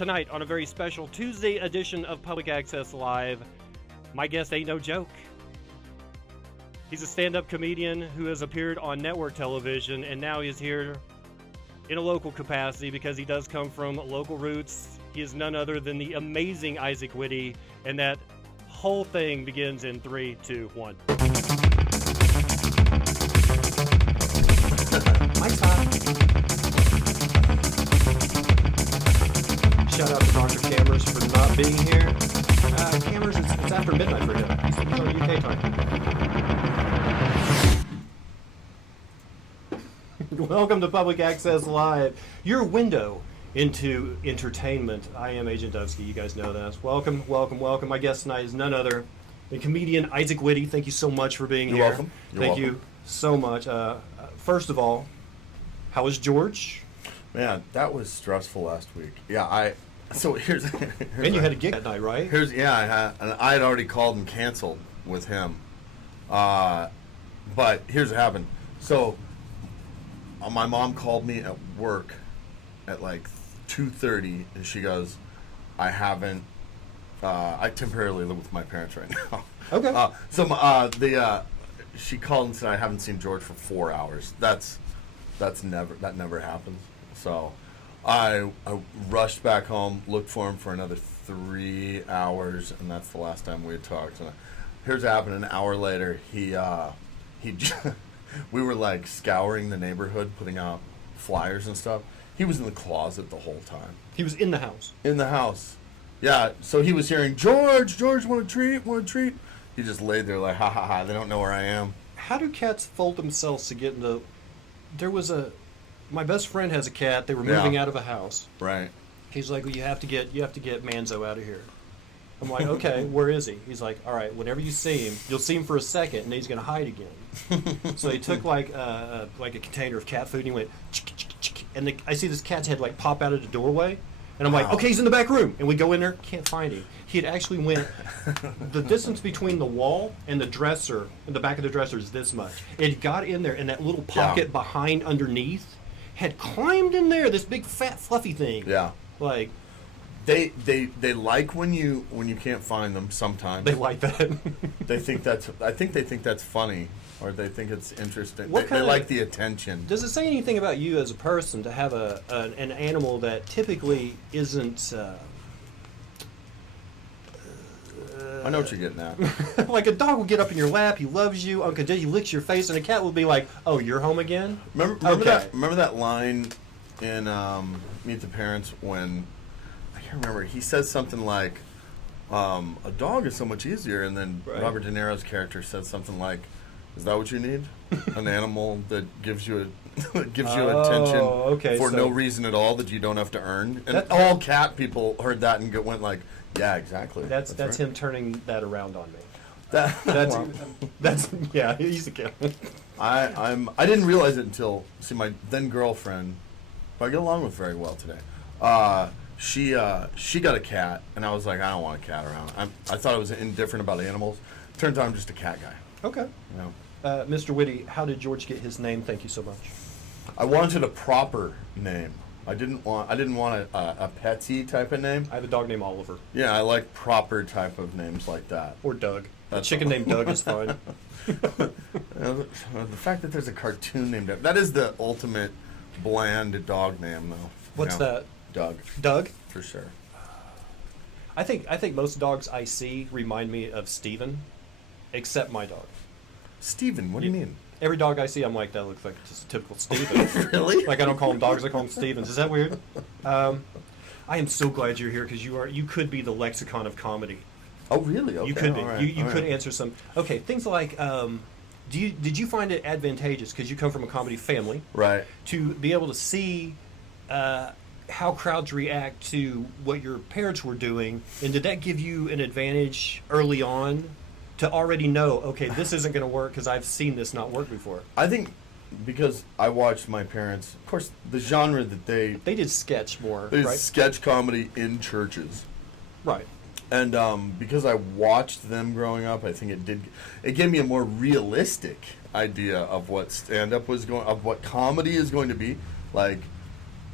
Tonight, on a very special Tuesday edition of Public Access Live, my guest ain't no joke. He's a stand-up comedian who has appeared on network television, and now he's here in a local capacity because he does come from local roots. He is none other than the amazing Isaac Witty, and that whole thing begins in 3, 2, 1. Mike's hot. Shout out to Dr. Cameras for not being here. Cameras, it's after midnight for him. He's on UK time. Welcome to Public Access Live, your window into entertainment. I am Agent Dubsky. You guys know that. Welcome, welcome, welcome. My guest tonight is none other than comedian Isaac Witty. Thank you so much for being here. You're welcome. Thank you so much. First of all, how was George? Man, that was stressful last week. Yeah, so here's And you had a gig that night, right? I had already called and canceled with him. But here's what happened. So my mom called me at work at like 2:30, and she goes, I temporarily live with my parents right now. Okay. She called and said, I haven't seen George for 4 hours. That never happens. So I rushed back home, looked for him for another 3 hours, and that's the last time we had talked. And here's what happened. An hour later, we were like scouring the neighborhood, putting out flyers and stuff. He was in the closet the whole time. He was in the house. In the house. Yeah, so he was hearing, George, want a treat? He just laid there like, ha ha ha, they don't know where I am. How do cats fold themselves to get into... My best friend has a cat. They were moving out of a house. Right. He's like, well, you have to get Manzo out of here. I'm like, okay, where is he? He's like, all right, whenever you see him, you'll see him for a second, and then he's going to hide again. So he took like a container of cat food, and he went, and I see this cat's head like pop out of the doorway, and I'm like, okay, he's in the back room, and we go in there, can't find him. He had actually went, the distance between the wall and the dresser, and the back of the dresser is this much. It got in there, and that little pocket behind underneath had climbed in there, this big fat fluffy thing. Yeah. Like... They like when you can't find them sometimes. They like that. I think they think that's funny, or they think it's interesting. They like the attention. Does it say anything about you as a person to have an animal that typically isn't... I know what you're getting at. Like a dog will get up in your lap, he loves you, unconditionally, he licks your face, and a cat will be like, oh, you're home again? Remember that line in Meet the Parents when... I can't remember. He says something like, "A dog is so much easier," and then Robert De Niro's character says something like, "Is that what you need? An animal that gives you attention for no reason at all that you don't have to earn?" And all cat people heard that and went like, "Yeah, exactly." That's right. Him turning that around on me. That's yeah. He's a cat. I didn't realize it until my then girlfriend, who I get along with very well today. She got a cat, and I was like, I don't want a cat around. I thought I was indifferent about animals. Turns out I'm just a cat guy. Okay. You know? Mr. Witty, how did George get his name? Thank you so much. I wanted a proper name. I didn't want a Petsy type of name. I have a dog named Oliver. Yeah, I like proper type of names like that. Or Doug. A chicken named Doug is fine. The fact that there's a cartoon named that is the ultimate bland dog name, though. What's that? Doug. Doug? For sure. I think most dogs I see remind me of Steven, except my dog. Steven? What do you mean? Every dog I see, I'm like, that looks like just a typical Steven. Really? Like, I don't call them dogs, I call them Stevens. Is that weird? I am so glad you're here, because you could be the lexicon of comedy. Oh, really? Okay. You could be. Right. You could answer some... Okay, things like... did you find it advantageous, because you come from a comedy family, right, to be able to see... how crowds react to what your parents were doing, and did that give you an advantage early on to already know, okay, this isn't going to work because I've seen this not work before? I think because I watched my parents, of course, the genre that they did sketch more, they did right? Sketch comedy in churches, right? And because I watched them growing up, I think it gave me a more realistic idea of what stand-up of what comedy is going to be like.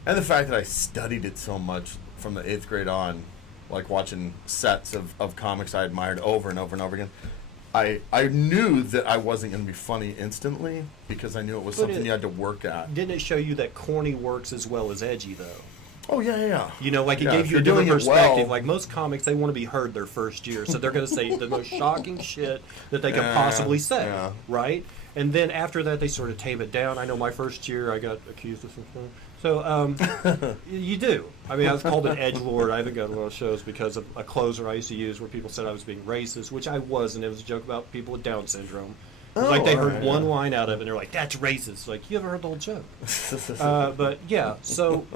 And the fact that I studied it so much from the 8th grade on, like watching sets of comics I admired over and over and over again. I knew that I wasn't going to be funny instantly because I knew it was something you had to work at. Didn't it show you that corny works as well as edgy, though? Oh, yeah. You know, like it Yeah, gave if you a you're different doing it perspective. well- Like most comics, they want to be heard their first year, so they're going to say the most shocking shit that they can possibly say, yeah. right? And then after that, they sort of tame it down. I know my first year, I got accused of something. So you do. I mean, I was called an edgelord. I haven't got a lot of shows because of a closer I used to use where people said I was being racist, which I wasn't. It was a joke about people with Down syndrome. It was like they heard one line out of it, and they're like, "That's racist." Like, you ever heard the whole joke? But yeah,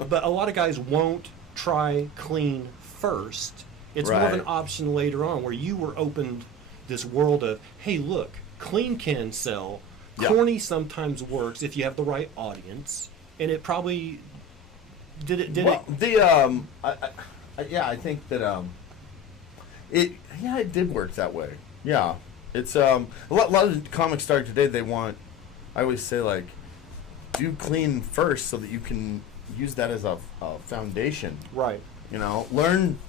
but a lot of guys won't try clean first. It's more of an Right. option later on where you were opened this world of, hey, look, clean can sell. Yeah. Corny sometimes works if you have the right audience, and it probably did it. I think that it did work that way. Yeah, it's a lot of comics starting today. I always say, like, do clean first so that you can use that as a foundation. Right. You know, learn.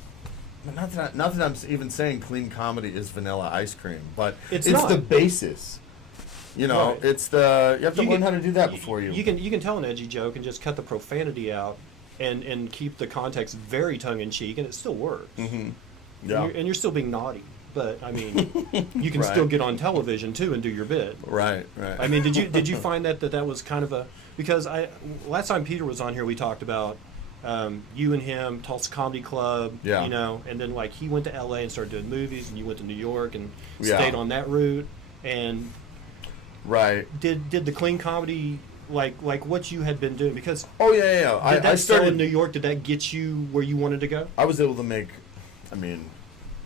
Not that I'm even saying clean comedy is vanilla ice cream, but It's it's not. the basis. You know, Right. you have to learn how to do that before you. You can tell an edgy joke and just cut the profanity out and keep the context very tongue in cheek, and it still works. Mm-hmm. Yeah. And you're still being naughty, but I mean, you can Right. still get on television too and do your bit. Right. I mean, did you find that was kind of a, because last time Peter was on here, we talked about you and him, Tulsa Comedy Club, Yeah. you know, and then like he went to LA and started doing movies, and you went to New York and Yeah. stayed on that route. And Right. did the clean comedy like what you had been doing, because Oh yeah. did that I sell in started. New York? Did that get you where you wanted to go? I was able to make. I mean,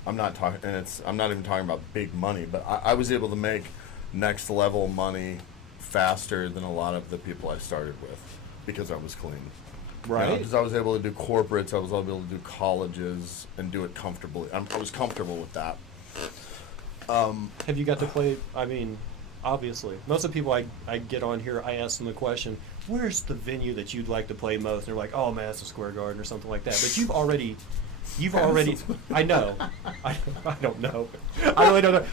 I'm not talking, and I'm not even talking about big money, but I was able to make next level money faster than a lot of the people I started with because I was clean. Right. Because I was able to do corporates, I was able to do colleges and do it comfortably. I was comfortable with that. Have you got to play? I mean, obviously, most of the people I get on here, I ask them the question, "Where's the venue that you'd like to play most?" And they're like, "Oh, Madison Square Garden" or something like that. But you've already. I know. I don't know. I really don't know.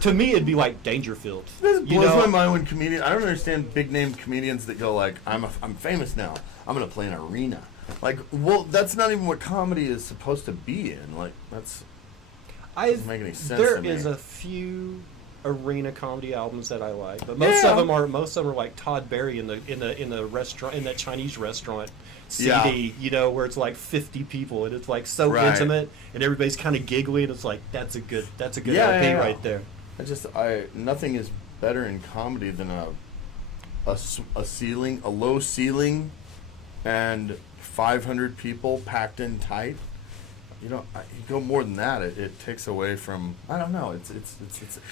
To me, it'd be like Dangerfield. This You blows know? my mind when comedians. I don't understand big name comedians that go like, I'm famous now. I'm gonna play an arena." Like, well, that's not even what comedy is supposed to be in. Like, doesn't make any sense There to me. is a few arena comedy albums that I like, but most of them are like Todd Berry in the restaurant, in that Chinese restaurant CD, Yeah. you know, where it's like 50 people and it's like so Right. intimate and everybody's kind of giggly, and it's like that's a good LP Yeah. right there. Nothing is better in comedy than a low ceiling, and 500 people packed in tight. You know, you go more than that, it takes away from. I don't know.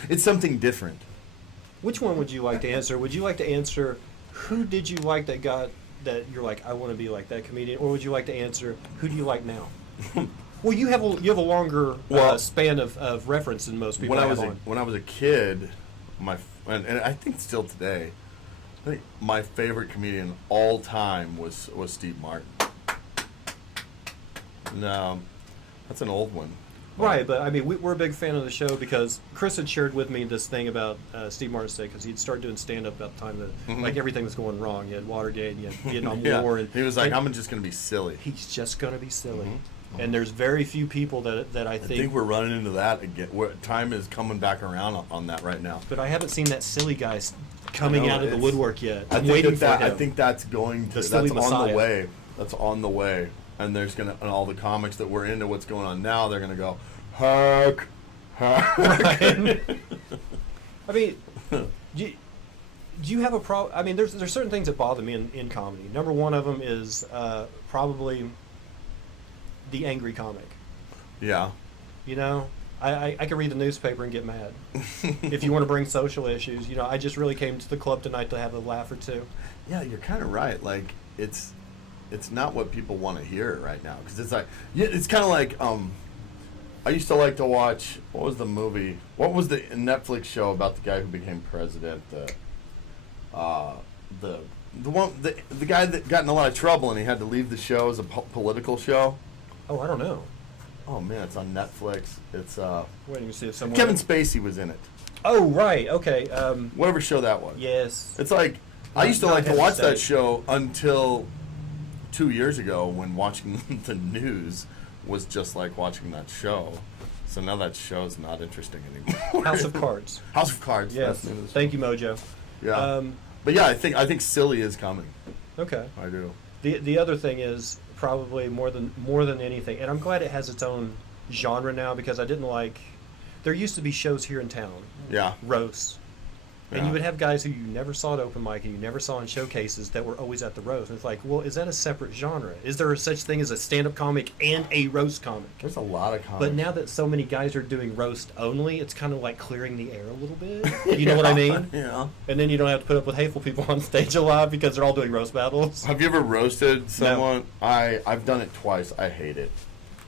It's something different. Which one would you like to answer? Would you like to answer who did you like that you're like, I want to be like that comedian, or would you like to answer who do you like now? Well, you have a longer span of reference than most people. When I was a kid, and I think still today, I think my favorite comedian all time was Steve Martin. No, that's an old one. Right, but I mean, we're a big fan of the show because Chris had shared with me this thing about Steve Martin's day, because he'd started doing stand-up about the time that like everything was going wrong. You had Watergate, you had Vietnam War, and he was like, "I'm just going to be silly." He's just going to be silly, and there's very few people that I I think we're running into that again. Time is coming back around on that right now. But I haven't seen that silly guy coming out of the woodwork yet. I I'm think waiting for him. I think that's going to. The That's silly on Messiah. the way. That's on the way. And and all the comics that were into what's going on now, they're going to go, heck. Right. I mean, do you have a problem? I mean, there's certain things that bother me in comedy. Number one of them is probably the angry comic. Yeah. You know, I can read the newspaper and get mad. If you want to bring social issues, you know, I just really came to the club tonight to have a laugh or two. Yeah, you're kind of right. Like, it's not what people want to hear right now, because it's like, yeah, it's kind of like I used to like to watch, what was the Netflix show about the guy who became president, the the guy that got in a lot of trouble and he had to leave the show as a political show. Oh, I don't know. Oh man, it's on Netflix. It's Waiting to see if someone. Kevin Spacey was in it. Oh right, okay. Whatever show that was. Yes. It's like I used to Not like to Heavy watch State. that show until 2 years ago when watching the news was just like watching that show. So now that show's not interesting anymore. House of Cards. House of Cards. Yes. that's the name of the Thank show. you, Mojo. Yeah. But yeah, I think Silly is coming. Okay. I do. The other thing is probably more than anything, and I'm glad it has its own genre now because I didn't like. There used to be shows here in town, Yeah. roasts, and Yeah. you would have guys who you never saw at open mic and you never saw in showcases that were always at the roast. And it's like, well, is that a separate genre? Is there such thing as a stand-up comic and a roast comic? There's a lot of comics. But now that so many guys are doing roast only, it's kind of like clearing the air a little bit. You know what I mean? Yeah. And then you don't have to put up with hateful people on stage a lot because they're all doing roast battles. Have you ever roasted someone? I've done it twice. I hate it.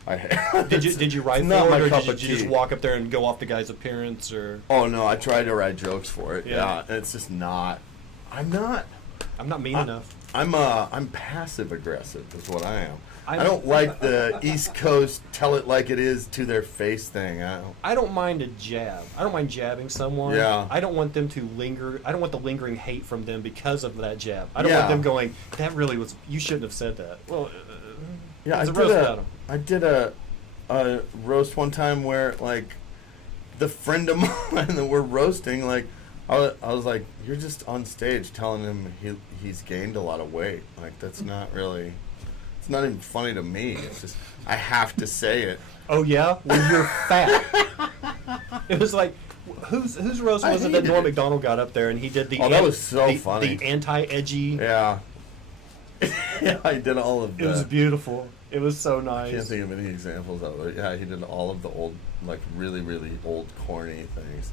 I hate. Did you write It's for not it, my or cup did of you just tea. walk up there and go off the guy's appearance, or? Oh no, I tried to write jokes for it. Yeah. Yeah, and it's just not. I'm not. I'm not mean enough. I'm passive aggressive is what I am. I I'm- don't like the East Coast tell it like it is to their face thing. I don't mind a jab. I don't mind jabbing someone. Yeah. I don't want them to linger. I don't want the lingering hate from them because of that jab. I don't Yeah. want them going, that really was, you shouldn't have said that. Well, Yeah, it's a roast battle. I did a roast one time where like the friend of mine that we're roasting, like I was like, you're just on stage telling him he's gained a lot of weight. Like that's not really. It's not even funny to me. It's just I have to say it. Oh yeah, well you're fat. It was like, whose roast I was it that hated Norm it. Macdonald got up there and he did the? Oh, that was so funny. The anti-edgy. Yeah. Yeah, I did all of that. It was beautiful. It was so nice. I can't think of any examples of it. Yeah, he did all of the old, like really, really old, corny things.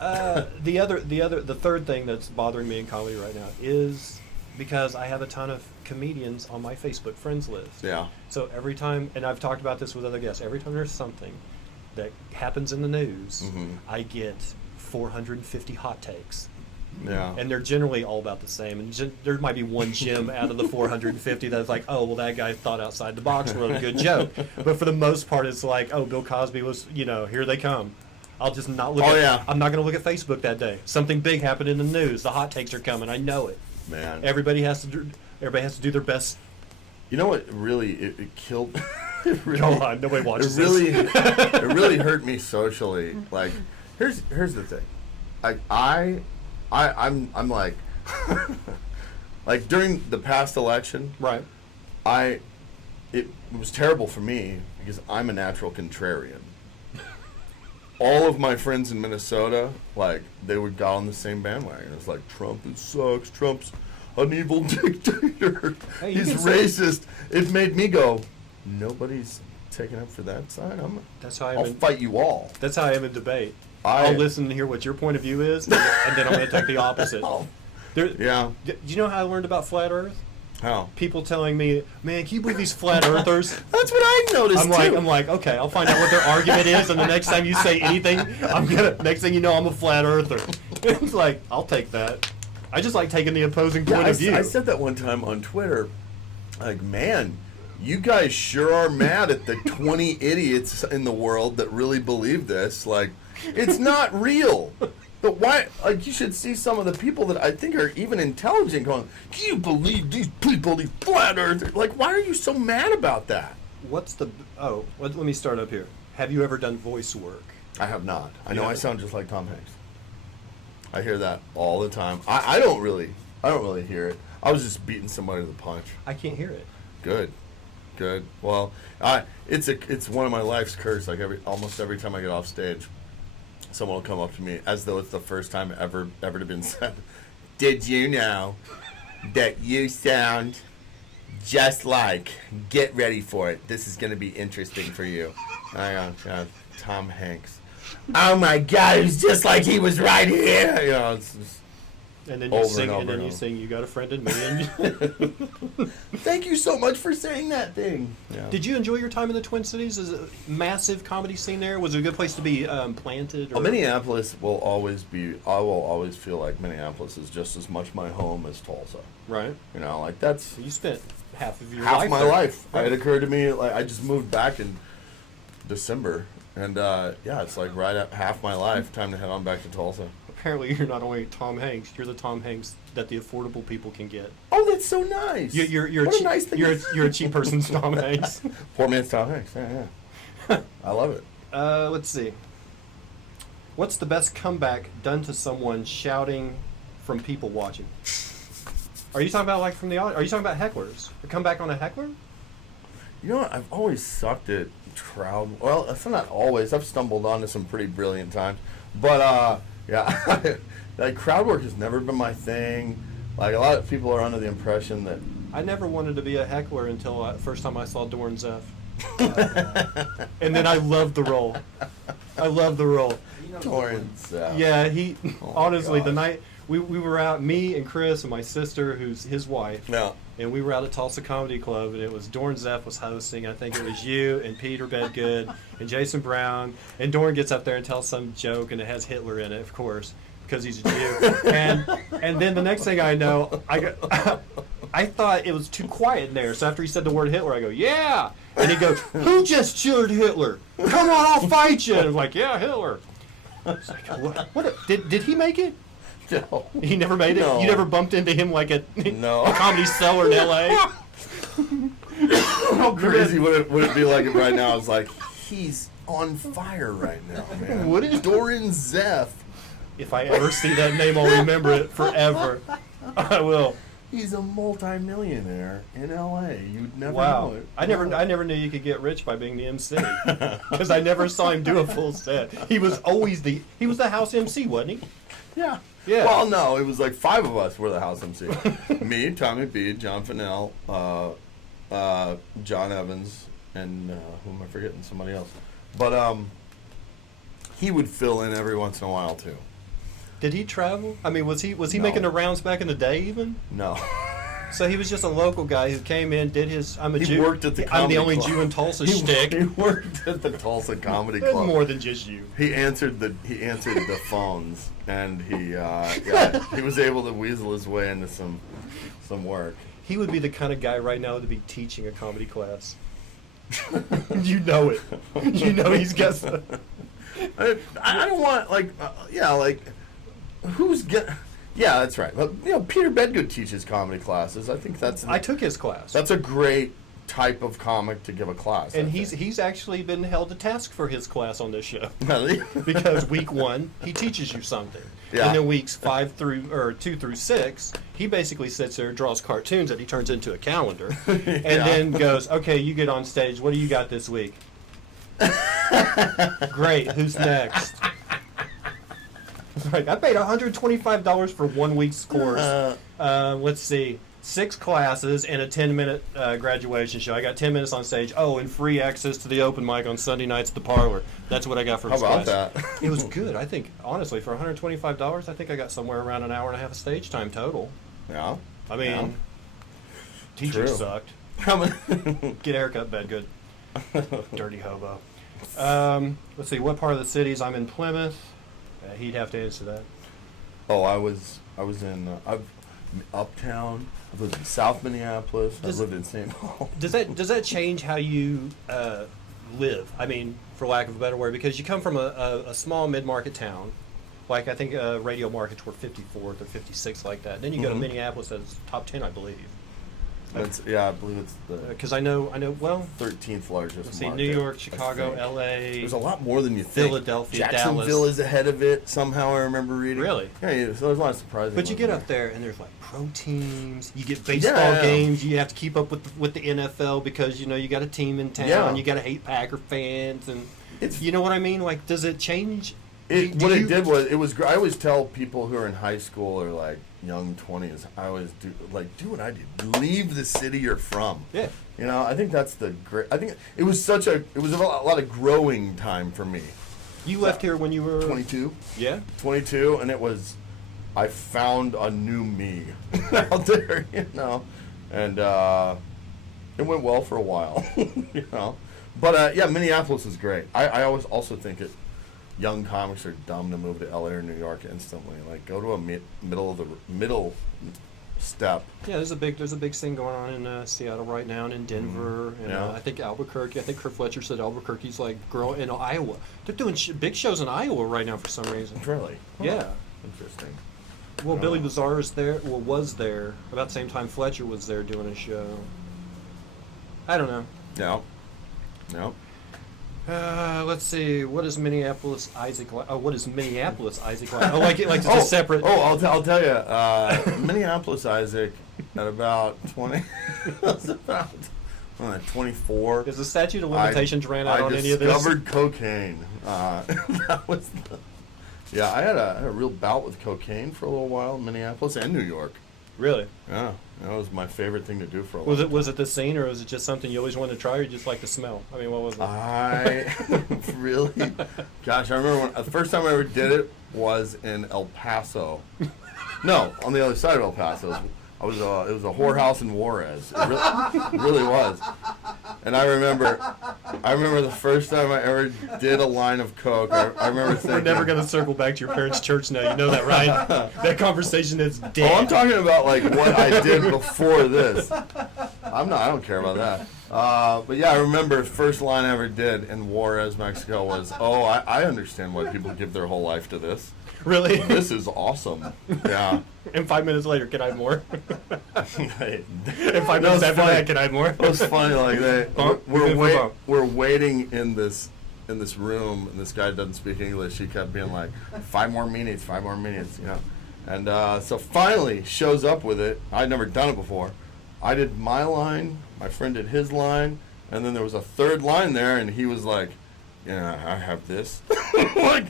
The third thing that's bothering me in comedy right now is because I have a ton of comedians on my Facebook friends list. Yeah. So every time, and I've talked about this with other guests, every time there's something that happens in the news, Mhm. I get 450 hot takes. Yeah. And they're generally all about the same. And there might be one gem out of the 450 that's like, oh, well, that guy thought outside the box and wrote a good joke. But for the most part, it's like, oh, Bill Cosby was, here they come. I'll just not look I'm not going to look at Facebook that day. Something big happened in the news. The hot takes are coming. I know it. Man. Everybody has to do their best. You know what? Really, it killed. It really, Go on, nobody watches it really, it really hurt me socially. Like, here's the thing. I'm like, like during the past election, Right. it was terrible for me because I'm a natural contrarian. All of my friends in Minnesota, like, they would go on the same bandwagon. It's like, Trump sucks. Trump's an evil dictator. Hey, you He's can say- racist. It made me go, nobody's taking up for that side. That's how I'll fight you all. That's how I am in debate. I- I'll listen and hear what your point of view is, and then I'm going to take the opposite. Yeah. Do you know how I learned about flat Earth? How? People telling me, "Man, can you believe these flat earthers?" That's what I noticed I'm like, okay, I'll find out what their argument is, and the next time you say anything, next thing you know, I'm a flat earther. It's like, I'll take that. I just like taking the opposing point of view. I said that one time on Twitter. Like, man, you guys sure are mad at the 20 idiots in the world that really believe this. Like, it's not real. But why? Like, you should see some of the people that I think are even intelligent going, "Do you believe these people, these flat earthers?" Like, why are you so mad about that? Let me start up here. Have you ever done voice work? I have not. I know Yeah. I sound just like Tom Hanks. I hear that all the time. I don't really hear it. I was just beating somebody to the punch. I can't hear it. Good. Well, it's one of my life's curse. Like almost every time I get off stage, someone will come up to me as though it's the first time ever to been said, "Did you know that you sound just like? Get ready for it. This is going to be interesting for you." I go, "God, Tom Hanks." "Oh my God, it was just like he was right here." It's just, And then you Over sing, and over and then and you over. sing, "You Got a Friend in Me." And Thank you so much for saying that thing. Yeah. did you enjoy your time in the Twin Cities? Is it a massive comedy scene there? Was it a good place to be planted? Or? Minneapolis will always be. I will always feel like Minneapolis is just as much my home as Tulsa. Right. You know, like that's You spent half of your half life my there. life. Right. It occurred to me, like I just moved back in December, and yeah, it's like right at half my life. Time to head on back to Tulsa. Apparently, you're not only Tom Hanks; you're the Tom Hanks that the affordable people can get. Oh, that's so nice. You're what a a cheap, nice thing. you're a cheap person's Tom Hanks. Poor man's Tom Hanks. Yeah. I love it. Let's see. What's the best comeback done to someone shouting from people watching? Are you talking about like from the audience? Are you talking about hecklers? A comeback on a heckler? You know what? I've always sucked at crowd. Well, it's not always. I've stumbled onto some pretty brilliant times, but yeah, like crowd work has never been my thing. Like a lot of people are under the impression that I never wanted to be a heckler until first time I saw Dorn Zeff. And then I loved the role. I loved the role. Torrance. Yeah, he Oh my honestly the gosh. night we were out, me and Chris and my sister, who's his wife, No. and we were out at Tulsa Comedy Club, and it was Dorn Zeff was hosting. I think it was you and Peter Bedgood and Jason Brown, and Dorn gets up there and tells some joke, and it has Hitler in it, of course, because he's a Jew. and then the next thing I know, I thought it was too quiet in there. So after he said the word Hitler, I go, "Yeah," and he goes, "Who just cheered Hitler? Come on, I'll fight you." And I'm like, "Yeah, Hitler." It's like, what did he make it? No. He never made it? No. You never bumped into him like at No. a Comedy Cellar in L.A.? How crazy would it be like it right now? It's like he's on fire right now, man. Would it? Doran Zeff. If I ever see that name, I'll remember it forever. I will. He's a multi-millionaire in L.A. You'd never Wow. know it. I never knew you could get rich by being the MC. Because I never saw him do a full set. He was the house MC, wasn't he? Yeah. Yeah. Well, no, it was like 5 of us were the house MC. Me, Tommy B, John Fennell, John Evans, and who am I forgetting? Somebody else. But he would fill in every once in a while too. Did he travel? I mean, was he No. making the rounds back in the day even? No. So he was just a local guy who came in, did his I'm a He Jew. worked at the I'm the comedy only club. Jew in Tulsa He shtick. worked at the Tulsa Comedy There's Club. more than just you. He answered the phones, and he was able to weasel his way into some work. He would be the kind of guy right now to be teaching a comedy class. You know it. You know he's got some. I don't want who's get. Yeah, that's right. But, Peter Bedgood teaches comedy classes. I think I took his class. that's a great type of comic to give a class. And I he's think. he's actually been held to task for his class on this show. Really? Because week 1, he teaches you something. Yeah. And then weeks 2 through 6, he basically sits there, draws cartoons that he turns into a calendar, and then goes, "Okay, you get on stage. What do you got this week?" Great. Who's next? Like, I paid $125 for 1 week's course. Let's see. 6 classes and a 10-minute graduation show. I got 10 minutes on stage. Oh, and free access to the open mic on Sunday nights at the Parlor. That's what I got for How his about class. that? It was good. I think, honestly, for $125, I think I got somewhere around an hour and a half of stage time total. Yeah. I mean, teachers True. sucked. How many? Get a haircut, Bedgood. Dirty hobo. Let's see. What part of the cities? I'm in Plymouth. He'd have to answer that. Oh, I was in Uptown. I've lived in South Minneapolis. I've lived in St. Paul. Does that change how you live? I mean, for lack of a better word, because you come from a small mid-market town, like I think Radio Markets were 54th or 56th, like that. Then you go to Mhm. Minneapolis, that's top 10, I believe. I believe it's the Because I know. Well, 13th largest let's see, market. New York, I Chicago, think. L.A. There's a lot more than you think. Philadelphia, Jacksonville Dallas. is ahead of it. Somehow I remember reading. Really? Yeah. So there's a lot of surprising. But you ones get in up there and there's like pro teams. You get baseball Yeah. games. You have to keep up with the NFL because you got a team in town. Yeah. You got to hate Packer fans, and It's you know what I mean. Like, does it change? It, Do what you- it did was it was. I always tell people who are in high school or like young 20s. I always do what I did. Leave the city you're from. Yeah. I think that's the great. I think it was a lot of growing time for me. You left here when you were 22. Yeah. 22, and it was. I found a new me out there, and it went well for a while, But yeah, Minneapolis is great. I always also think young comics are dumb to move to LA or New York instantly. Like, go to a middle step. Yeah, there's a big scene going on in Seattle right now, and in Denver, and I think Albuquerque. I think Kurt Fletcher said Albuquerque's like growing in Iowa. They're doing big shows in Iowa right now for some reason. Really? Yeah. Interesting. Well, Billy Bazaar is there. Well, was there about the same time Fletcher was there doing a show. I don't know. No. Let's see. What is Minneapolis Isaac like? Oh, what is Minneapolis Isaac like? Oh, like it's a separate. Oh, I'll tell you. Minneapolis Isaac at about 20. That's about 24. Is the statute of limitations ran out on any of this? I discovered cocaine. That was yeah. I had a real bout with cocaine for a little while in Minneapolis and New York. Really? Yeah, that was my favorite thing to do for a while. Was it the scene, or was it just something you always wanted to try, or you just like the smell? I mean, what was it? I really, gosh, I remember the first time I ever did it was in El Paso. No, on the other side of El Paso. It was a whorehouse in Juarez. It really was. And I remember the first time I ever did a line of coke. I remember thinking, we're never going to circle back to your parents' church now. You know that, right? That conversation is dead. Oh, I'm talking about like what I did before this. I don't care about that. But yeah, I remember the first line I ever did in Juarez, Mexico was, I understand why people give their whole life to this. Really? This is awesome. Yeah. And 5 minutes later, can I have more? Right. And 5 minutes after that, can I have more? It was funny, like we're waiting in this room, and this guy doesn't speak English. He kept being like, 5 more minutes, And so finally shows up with it. I'd never done it before. I did my line, my friend did his line, and then there was a third line there, and he was like, yeah, I have this. Like,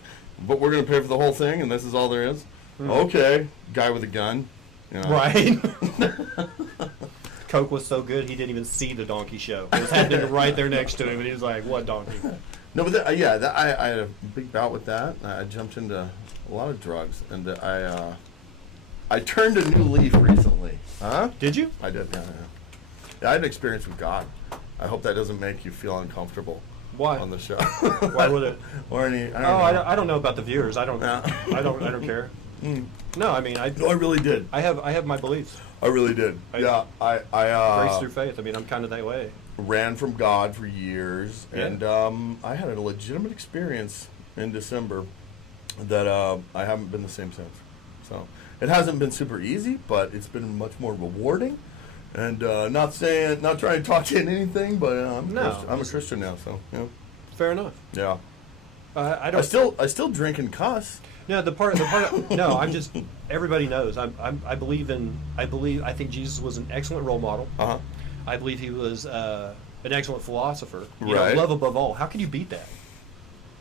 but we're going to pay for the whole thing, and this is all there is? Okay, guy with a gun. Right. Coke was so good, he didn't even see the donkey show. It was happening right there next to him, and he was like, what donkey? No, but I had a big bout with that. I jumped into a lot of drugs, and I turned a new leaf recently. Huh? Did you? I did, yeah. I had an experience with God. I hope that doesn't make you feel uncomfortable. Why? On the show. Why would it? Or any? I don't know. I don't know about the viewers. I don't care. No, I mean, I really did. I have my beliefs. I really did. I grace through faith. I mean, I'm kind of that way. Ran from God for years, yeah. And I had a legitimate experience in December that I haven't been the same since. So it hasn't been super easy, but it's been much more rewarding. And not trying to talk to anything, but I'm a Christian now, so yeah. Fair enough. Yeah. I still drink and cuss. No, no, I'm just, everybody knows. I think Jesus was an excellent role model. Uh-huh. I believe he was an excellent philosopher. Right. Love above all. How can you beat that?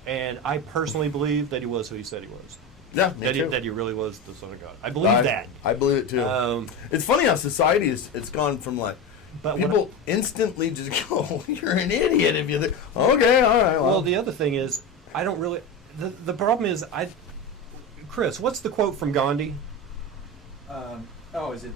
And I personally believe that he was who he said he was. Yeah, me too. That he really was the Son of God. I believe that. I believe it too. It's funny how society it's gone from like, but people instantly just go, you're an idiot if you think, okay, all right. Well, the other thing is, I don't really, the problem is, Chris, what's the quote from Gandhi? Is it,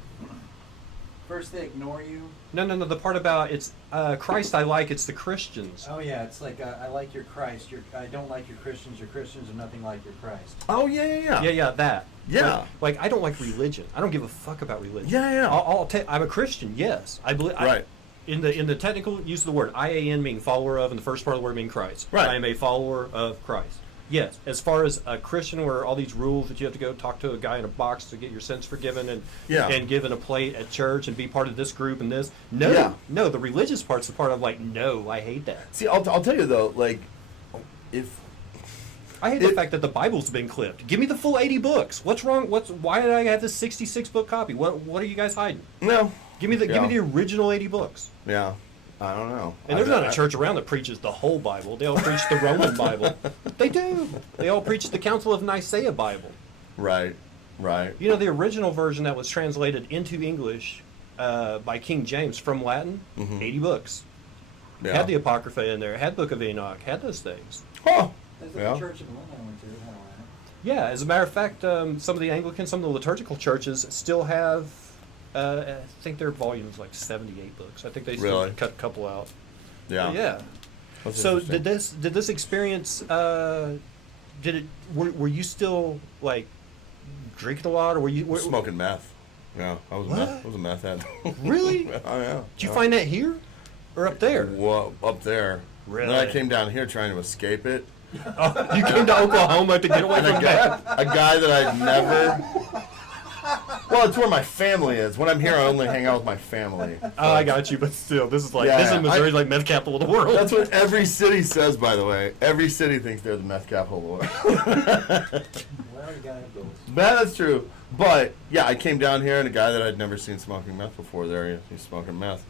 first they ignore you? No, the part about it's Christ I like, it's the Christians. Oh yeah, it's like I like your Christ. I don't like your Christians. Your Christians are nothing like your Christ. Oh yeah. Yeah, that. Yeah. Like I don't like religion. I don't give a fuck about religion. Yeah. I'm a Christian. Yes, I believe. Right. In the technical use of the word, IAN meaning follower of, and the first part of the word meaning Christ. Right. I am a follower of Christ. Yes, as far as a Christian, where all these rules that you have to go talk to a guy in a box to get your sins forgiven and given a plate at church and be part of this group and this. No, the religious part's the part I'm like, no, I hate that. See, I'll tell you though, like, I hate the fact that the Bible's been clipped. Give me the full 80 books. What's wrong? Why did I have this 66 book copy? What are you guys hiding? No. Give me the original 80 books. Yeah. I don't know. And there's not a church around that preaches the whole Bible. They all preach the Roman Bible. They do. They all preach the Council of Nicaea Bible. Right. You know, the original version that was translated into English by King James from Latin, 80 books. Yeah. Had the Apocrypha in there, had Book of Enoch, had those things. Oh. That's the church of England I went to. Yeah, as a matter of fact, some of the Anglican, some of the liturgical churches still have, I think their volume is like 78 books. I think they still Really? cut a couple out. Yeah. But yeah. That's So interesting. did this experience, were you still like drinking a lot, or were you Smoking meth. Yeah, I was What? I was a meth head. Really? Oh yeah. Did you find that here or up there? Well, up there. Really? Then I came down here trying to escape it. Oh, you came to Oklahoma to get away And from that. a guy that I'd never. Well, it's where my family is. When I'm here, I only hang out with my family. Oh, I got you, but still, this is like Yeah, this is yeah. Missouri's like meth capital of the world. That's what every city says, by the way. Every city thinks they're the meth capital of the world. Well, you gotta have both. That's true. But yeah, I came down here, and a guy that I'd never seen smoking meth before. He's smoking meth.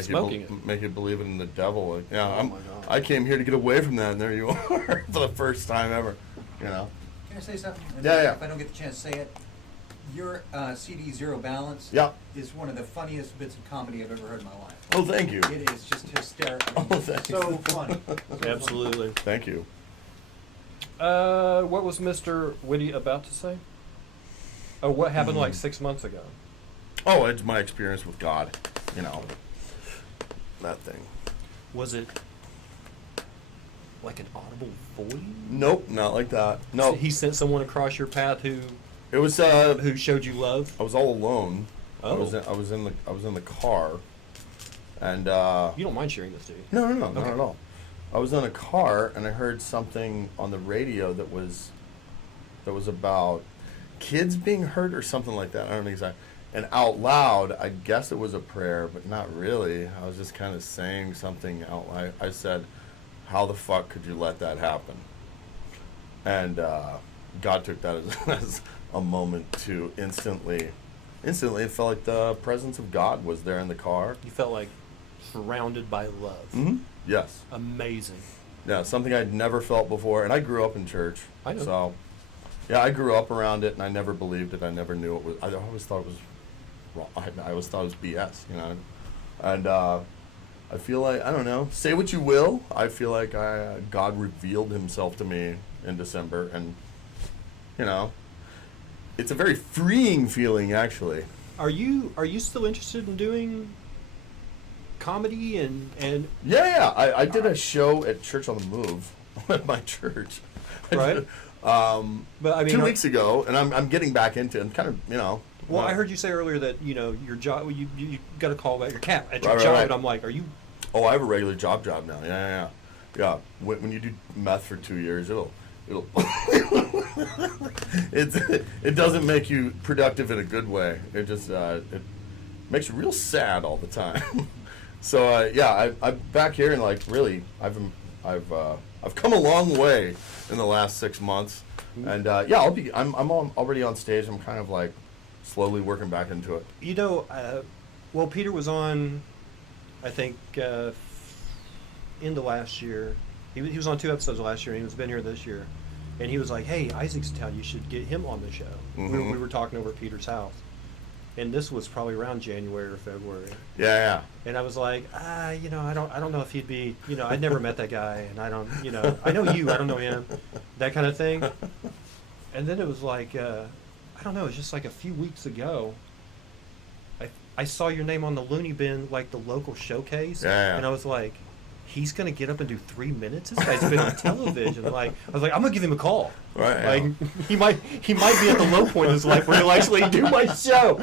Smoking it. Make you believe in the devil. Like, yeah, Oh my God. I came here to get away from that, and there you are for the first time ever. You know. Can I say something? Yeah, yeah. If I don't get the chance to say it, your CD Zero Balance Yeah. is one of the funniest bits of comedy I've ever heard in my life. Oh, thank you. It is just hysterical. Oh, thanks. So funny. Absolutely. Thank you. What was Mr. Witty about to say? Oh, what happened like 6 months ago? Oh, it's my experience with God. You know, that thing. Was it like an audible voice? Nope, not like that. No, He sent someone across your path who it was. showed you love. I was all alone. Oh. I was in the car, and You don't mind sharing this, do you? no, not Okay. at all. I was in a car, and I heard something on the radio that was about kids being hurt or something like that. I don't know exactly. And out loud, I guess it was a prayer, but not really. I was just kind of saying something out loud. I said, "How the fuck could you let that happen?" And God took that as a moment to instantly, it felt like the presence of God was there in the car. You felt like surrounded by love. Mm-hmm. Yes. Amazing. Yeah, something I'd never felt before. And I grew up in church. I know. So, yeah, I grew up around it, and I never believed it. I never knew it was. I always thought it was wrong. I always thought it was BS, you know. And I feel like, I don't know, say what you will. I feel like God revealed himself to me in December, and, you know, it's a very freeing feeling, actually. Are you still interested in doing comedy and Yeah, I did a show at Church on the Move at my church. Right. But I mean, 2 weeks ago, and I'm getting back into it. I'm kind of, you know. Well, I heard you say earlier that your job you got a call about your cat at your Right, job, right. and I'm like, are you? Oh, I have a regular job now. Yeah. When you do meth for 2 years, it'll it doesn't make you productive in a good way. It just it makes you real sad all the time. So yeah, I'm back here, and like really, I've come a long way in the last 6 months, and yeah, I'm already on stage. I'm kind of like slowly working back into it. You know, well, Peter was on, I think, end of last year. He was on 2 episodes last year, and he's been here this year. And he was like, "Hey, Isaac's in town. You should get him on the show." Mhm. We were talking over at Peter's house, and this was probably around January or February. Yeah. And I was like, I don't know if he'd be, I'd never met that guy, and I don't, I know you, I don't know him, that kind of thing. And then it was like, I don't know, it was just like a few weeks ago, I saw your name on the Looney Bin, like the local showcase, Yeah. and I was like, he's gonna get up and do 3 minutes. This guy's been on television. Like, I was like, I'm gonna give him a call. Right. Like, he might be at the low point in his life where he'll actually do my show.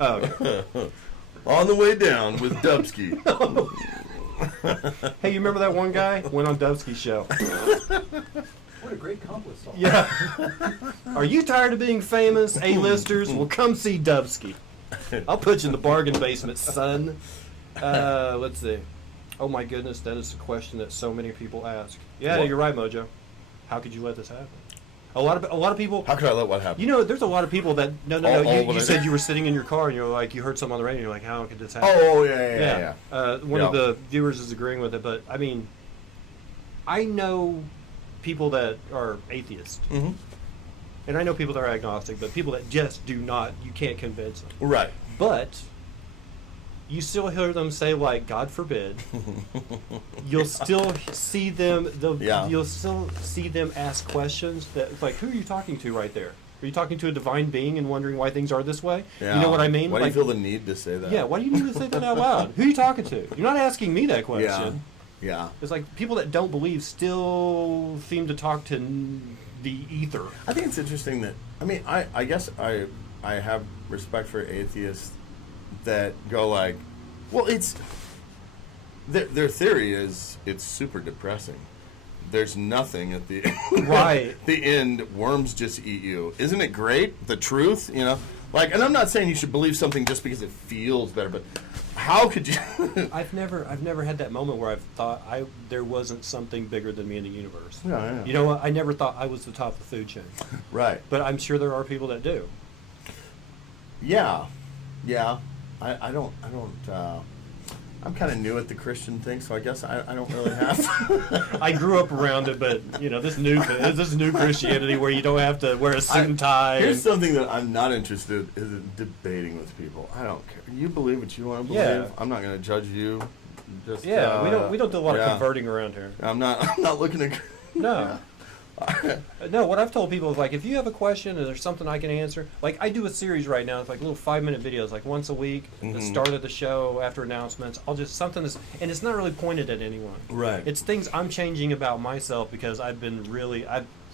Oh. On the way down with Dubsky. Hey, you remember that one guy went on Dubsky's show? What a great compliment song. Yeah. Are you tired of being famous? A-listers? Well, come see Dubsky. I'll put you in the bargain basement, son. Let's see. Oh my goodness, that is a question that so many people ask. Yeah, What? you're right, Mojo. How could you let this happen? A lot of people. How could I let what happen? There's a lot of people that no. You said you were sitting in your car and you're like, you heard something on the radio. And you're like, how could this happen? Oh, yeah. One of the viewers is agreeing with it, but I mean, I know people that are atheists, Mm-hmm. and I know people that are agnostic, but people that just do not, you can't convince them. Right. But you still hear them say like, "God forbid." You'll still see them. You'll still see them ask questions that, like, who are you talking to right there? Are you talking to a divine being and wondering why things are this way? Yeah. You know what I mean? Why do you feel the need to say that? Yeah. Why do you need to say that out loud? Who are you talking to? You're not asking me that question. Yeah. It's like people that don't believe still seem to talk to the ether. I think it's interesting that, I mean, I guess I have respect for atheists that go like, well, it's, their theory is it's super depressing. There's nothing at the Right. the end. Worms just eat you. Isn't it great? The truth, you know? Like, and I'm not saying you should believe something just because it feels better, but how could you? I've never had that moment where I've thought there wasn't something bigger than me in the universe. Yeah. You know what? I never thought I was the top of the food chain. Right. But I'm sure there are people that do. Yeah. I don't. I'm kind of new at the Christian thing, so I guess I don't really have. I grew up around it, but you know, this new Christianity where you don't have to wear a suit and tie. Here's something that I'm not interested in debating with people. I don't care. You believe what you want to believe. Yeah. I'm not going to judge you. Just we don't do a lot of converting around here. I'm not looking to. No. No, what I've told people is like, if you have a question and there's something I can answer, like I do a series right now, it's like little 5-minute videos, like once a week, the start of the show, after announcements, I'll just something that's, and it's not really pointed at anyone. Right. It's things I'm changing about myself because I've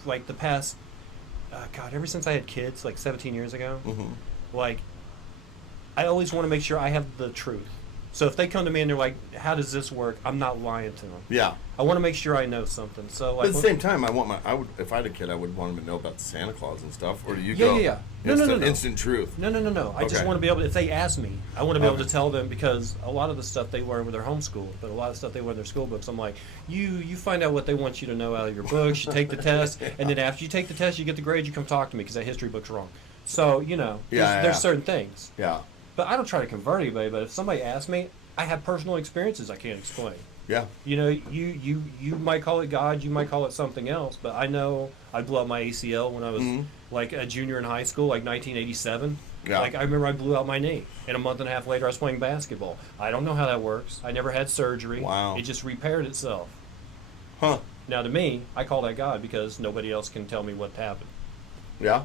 like the past, ever since I had kids, like 17 years ago, like, I always want to make sure I have the truth. So if they come to me and they're like, how does this work? I'm not lying to them. Yeah. I want to make sure I know something. So like, but at the same time, I would, if I had a kid, I would want him to know about Santa Claus and stuff. Or do you go? Yeah. No. Instant truth. No. I just want to be able to, if they ask me, I want to be able to tell them, because a lot of the stuff they learn with their homeschool, but a lot of stuff they learn in their school books, I'm like, you find out what they want you to know out of your books, you take the test, and then after you take the test, you get the grade, you come talk to me because that history book's wrong. So, you know, there's certain things. Yeah. But I don't try to convert anybody, but if somebody asks me, I have personal experiences I can't explain. Yeah. You know, you might call it God, you might call it something else, but I know I blew out my ACL when I was like a junior in high school, like 1987. Yeah. Like I remember I blew out my knee, and a month and a half later I was playing basketball. I don't know how that works. I never had surgery. Wow. It just repaired itself. Huh. Now to me, I call that God because nobody else can tell me what happened. Yeah.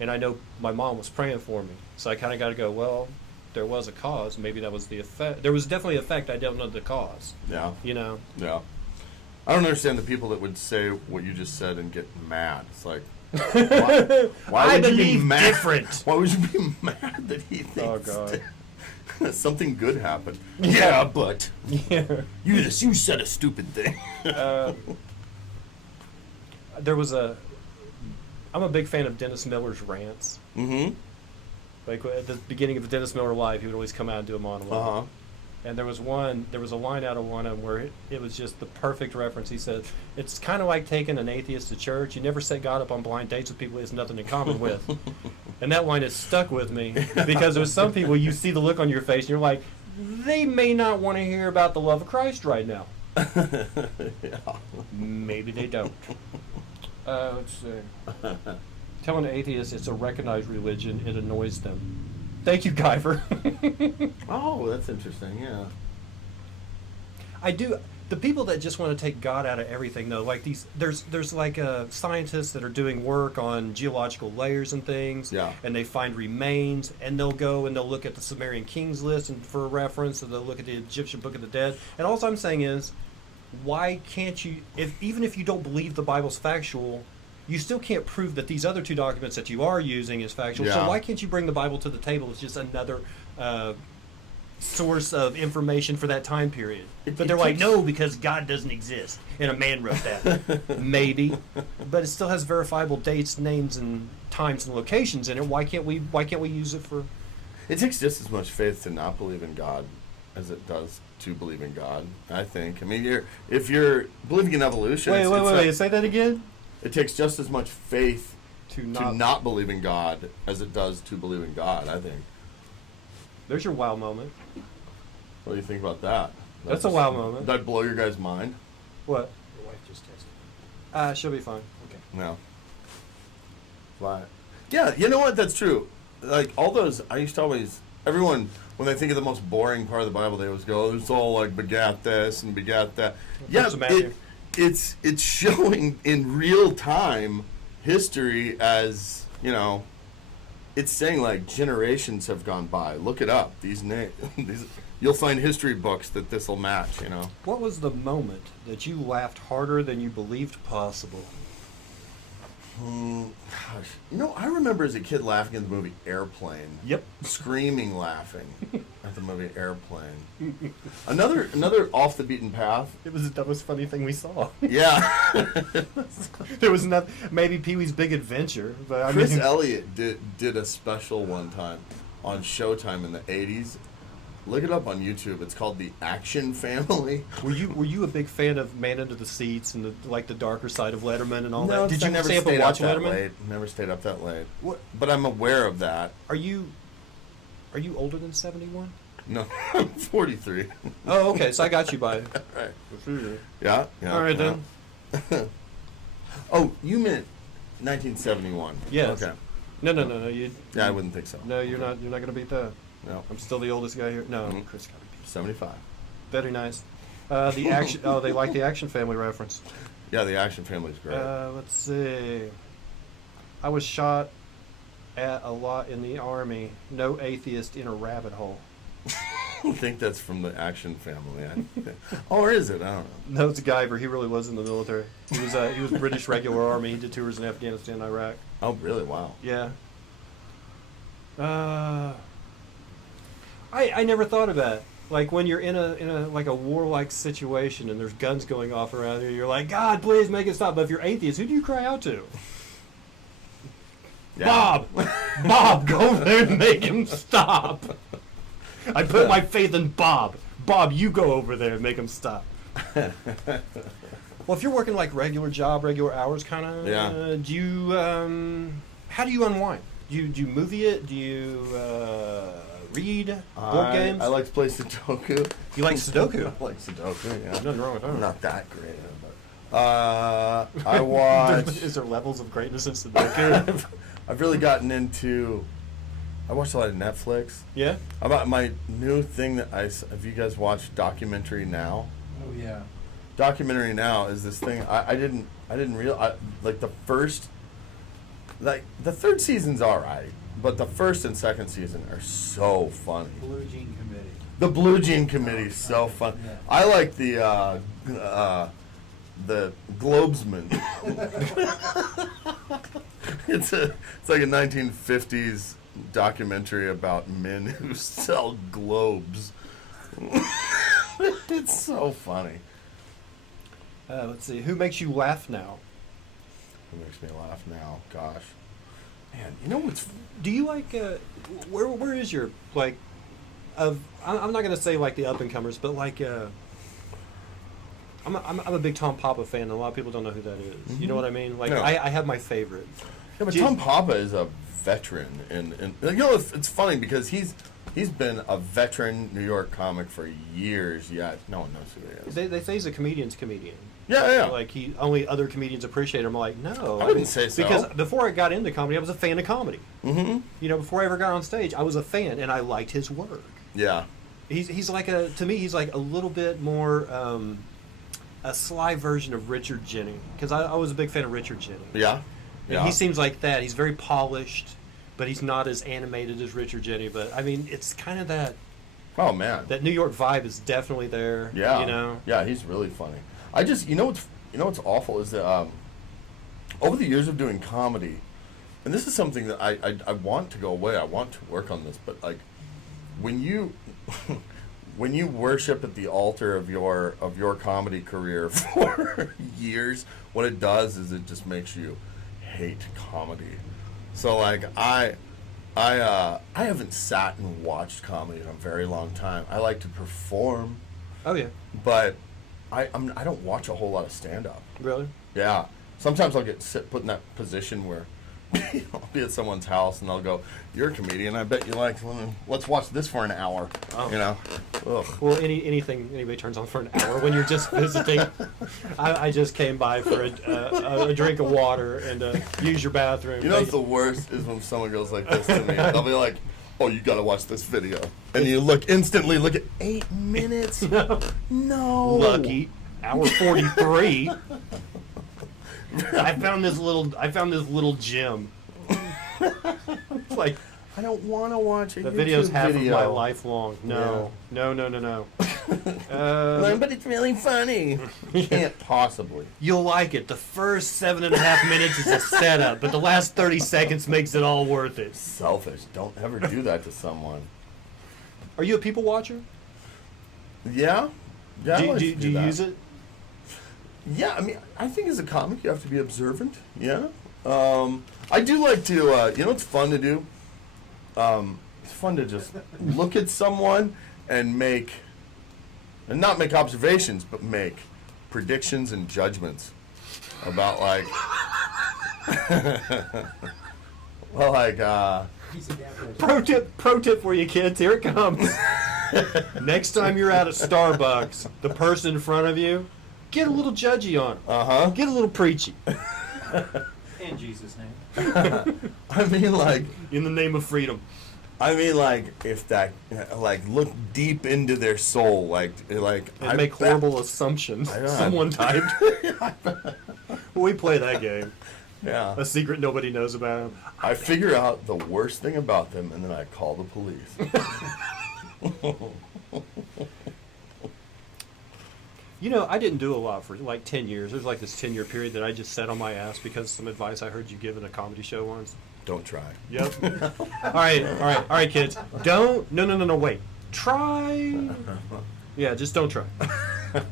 And I know my mom was praying for me, so I kind of got to go, well, there was a cause. Maybe that was the effect. There was definitely an effect. I don't know the cause. Yeah. You know? Yeah. I don't understand the people that would say what you just said and get mad. It's like, why would you be mad? Different. Why would you be mad that he thinks Oh, God. something good happened? Yeah. But Yeah. you said a stupid thing. I'm a big fan of Dennis Miller's rants. Mm-hmm. Like at the beginning of the Dennis Miller Live, he would always come out and do a monologue. Uh-huh. And there was a line out of one of them where it was just the perfect reference. He said, it's kind of like taking an atheist to church. You never set God up on blind dates with people he has nothing in common with. And that line has stuck with me because there's some people, you see the look on your face and you're like, they may not want to hear about the love of Christ right now. Yeah. Maybe they don't. Let's see. Telling an atheist it's a recognized religion, it annoys them. Thank you, Guyver. Oh, that's interesting. Yeah. I do. The people that just want to take God out of everything, though, like these, there's like scientists that are doing work on geological layers and things, Yeah. and they find remains, and they'll go and they'll look at the Sumerian Kings list and for a reference, and they'll look at the Egyptian Book of the Dead. And all I'm saying is, why can't you, even if you don't believe the Bible's factual, you still can't prove that these other two documents that you are using is factual. Yeah. So why can't you bring the Bible to the table as just another source of information for that time period? But they're like, no, because God doesn't exist, and a man wrote that. Maybe, but it still has verifiable dates, names, and times and locations in it. Why can't we use it for? It takes just as much faith to not believe in God as it does to believe in God, I think. I mean, if you're believing in evolution... Wait, say that again? It takes just as much faith To to not believe in God as it does to believe in God, I think. There's your wow moment. What do you think about that? That's a wow moment. Did that blow your guys' mind? What? Your wife just texted. She'll be fine. Okay. No. Why? Yeah, you know what? That's true. Like, all those, I used to always, everyone when they think of the most boring part of the Bible, they always go, "It's all like begat this and begat that." Yeah, it's showing in real time history as, you know, it's saying like generations have gone by. Look it up. These you'll find history books that this will match. You know. What was the moment that you laughed harder than you believed possible? Gosh, you know, I remember as a kid laughing at the movie Airplane. Yep. Screaming laughing at the movie Airplane. Another off the beaten path. It was the dumbest funny thing we saw. Yeah. There was nothing. Maybe Pee-wee's Big Adventure, but I Chris mean, Elliott did a special one time on Showtime in the 80s. Look it up on YouTube. It's called The Action Family. Were you a big fan of Man Under the Seats and the darker side of Letterman and all No, that? Did I you never stay up stayed and watch that Letterman? late. Never stayed up that late. What? But I'm aware of that. Are you older than 71? No, I'm 43. Oh, okay. So I got you by. Right. Yeah. All right yeah. then. Oh, you meant 1971. Yes. Okay. No. You. Yeah, I wouldn't think so. No, you're not. You're not gonna beat that. No. I'm still the oldest guy here. No, Mhm. Chris got me beat. 75. Very nice. The action. Oh, they like the Action Family reference. Yeah, the Action Family's great. Let's see. I was shot at a lot in the Army. No atheist in a rabbit hole. I think that's from the Action Family. Or is it? I don't know. No, it's Guyver. He really was in the military. He was British regular Army. He did tours in Afghanistan and Iraq. Oh, really? Wow. Yeah. I never thought of that. Like when you're in a like a warlike situation and there's guns going off around you, you're like, God, please make it stop. But if you're atheist, who do you cry out to? Yeah. Bob, go over there and make him stop. I put my faith in Bob. Bob, you go over there and make him stop. Well, if you're working like regular job, regular hours, kind of, Yeah. do you? How do you unwind? Do you movie it? Do you read board games? I like to play Sudoku. You like Sudoku? I like Sudoku, yeah. Nothing wrong with that. I'm not that great at it, but I watch. Is there levels of greatness in Sudoku? I've really gotten into. I watch a lot of Netflix. Yeah. About my new thing that have you guys watched Documentary Now? Oh yeah. Documentary Now is this thing I didn't realize, like the first, like the third season's alright, but the first and second season are so funny. Blue Jean Committee. The Blue Jean Committee is so fun. Yeah. I like the Globesman. It's like a 1950s documentary about men who sell globes. It's so funny. Let's see. Who makes you laugh now? It makes me laugh now. Gosh, man, you know what's? Do you like? Where is your like? I'm not gonna say like the up and comers, but like I'm a big Tom Papa fan, and a lot of people don't know who that is. You know what I mean? Like Yeah. I have my favorite. Yeah, but Tom Papa is a veteran, and you know it's funny because he's been a veteran New York comic for years. Yet no one knows who he is. They say he's a comedian's comedian. Yeah. Like only other comedians appreciate him. I'm like, no, I wouldn't say so. Because before I got into comedy, I was a fan of comedy. Mm-hmm. You know, before I ever got on stage, I was a fan, and I liked his work. Yeah. He's like to me, he's like a little bit more a sly version of Richard Jennings, because I was a big fan of Richard Jennings. Yeah. And he seems like that. He's very polished, but he's not as animated as Richard Jennings. But I mean, it's kind of that. Oh man. That New York vibe is definitely there. Yeah. You know. Yeah, he's really funny. I just you know what's awful is that over the years of doing comedy, and this is something that I want to go away. I want to work on this, but like when you when you worship at the altar of your comedy career for years, what it does is it just makes you hate comedy. So like I haven't sat and watched comedy in a very long time. I like to perform, Oh yeah. but I don't watch a whole lot of stand up. Really? Yeah. Sometimes I'll get put in that position where I'll be at someone's house and they'll go, "You're a comedian. I bet you like. Let's watch this for an hour." Oh. You know. Ugh. Well, anything anybody turns on for an hour when you're just visiting. I just came by for a drink of water and use your bathroom. You know what's the worst is when someone goes like this to me. They'll be like, oh, you got to watch this video. And you instantly look at 8 minutes. No. Lucky. Hour 43. I found this little gem. It's like, I don't want to watch a the YouTube video's half video. of my life long. No. But it's really funny. Can't possibly. You'll like it. The first 7.5 minutes is a setup, but the last 30 seconds makes it all worth it. Selfish. Don't ever do that to someone. Are you a people watcher? Yeah? Yeah, I like Do to do you that. use it? Yeah, I mean, I think as a comic you have to be observant. Yeah. I do like to, you know what's fun to do? It's fun to just look at someone and not make observations, but make predictions and judgments about like, well, like, Pro tip for you kids, here it comes. Next time you're at a Starbucks, the person in front of you, get a little judgy on them. Get a little preachy. In Jesus' name. I mean, like, In the name of freedom. I mean, like, if that, like, look deep into their soul, like, And I make bet- horrible assumptions. I know. Someone typed. We play that game. Yeah. A secret nobody knows about. I figure out the worst thing about them, and then I call the police. You know, I didn't do a lot for like 10 years. There's like this 10-year period that I just sat on my ass because of some advice I heard you give in a comedy show once. Don't try. Yep. All right, kids. No, wait. Try. Yeah, just don't try. I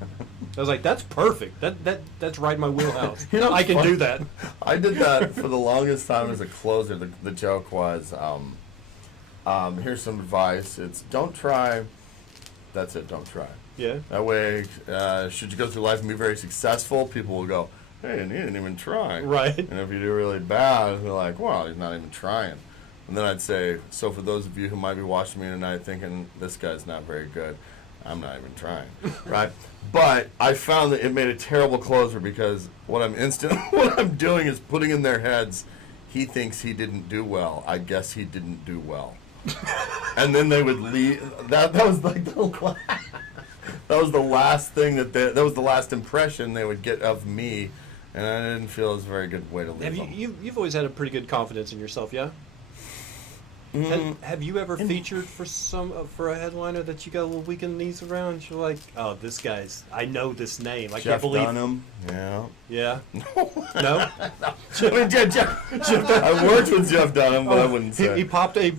was like, that's perfect. That's right in my wheelhouse. You know, I can do that. I did that for the longest time as a closer. The joke was, here's some advice. It's don't try. That's it. Don't try. Yeah. That way, should you go through life and be very successful, people will go, hey, and he didn't even try. Right. And if you do really bad, they're like, well, he's not even trying. And then I'd say, so for those of you who might be watching me tonight thinking, this guy's not very good, I'm not even trying, right? But I found that it made a terrible closer because what I'm doing is putting in their heads, he thinks he didn't do well. I guess he didn't do well. And then they would leave. That was like that was the last thing that was the last impression they would get of me, and I didn't feel it was a very good way to leave them. You've always had a pretty good confidence in yourself, yeah? Have you ever featured for a headliner that you got a little weak in the knees around? You're like, oh, this guy's, I know this name. I can't Jeff believe. Dunham, yeah. Yeah. No. I mean, Jeff I worked with Jeff Dunham, but I wouldn't say. He popped he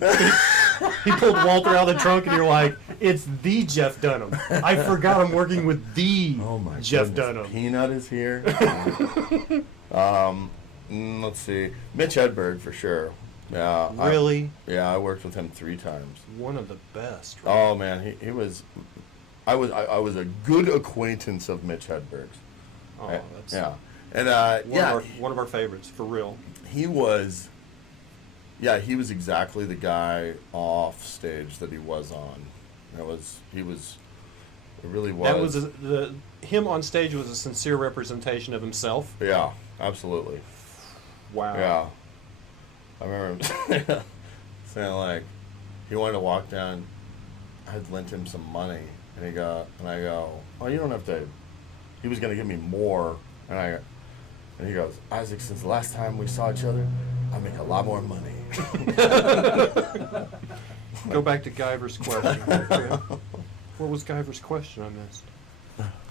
pulled Walter out of the trunk, and you're like, it's the Jeff Dunham. I forgot I'm working with the Oh my Jeff goodness. Dunham. Peanut is here. Let's see. Mitch Hedberg for sure. Yeah. Really? I worked with him 3 times. One of the best. Right? Oh man, he was. I was a good acquaintance of Mitch Hedberg's. Oh, that's Yeah, and one of our favorites for real. he was. Yeah, he was exactly the guy off stage that he was on. He was. It really was. That was him on stage was a sincere representation of himself. Yeah, absolutely. Wow. Yeah. I remember him saying like, he wanted to walk down. I had lent him some money, and I go, oh, you don't have to. He was gonna give me more, and he goes, Isaac, since the last time we saw each other, I make a lot more money. Go back to Guyver's question. What was Guyver's question I missed?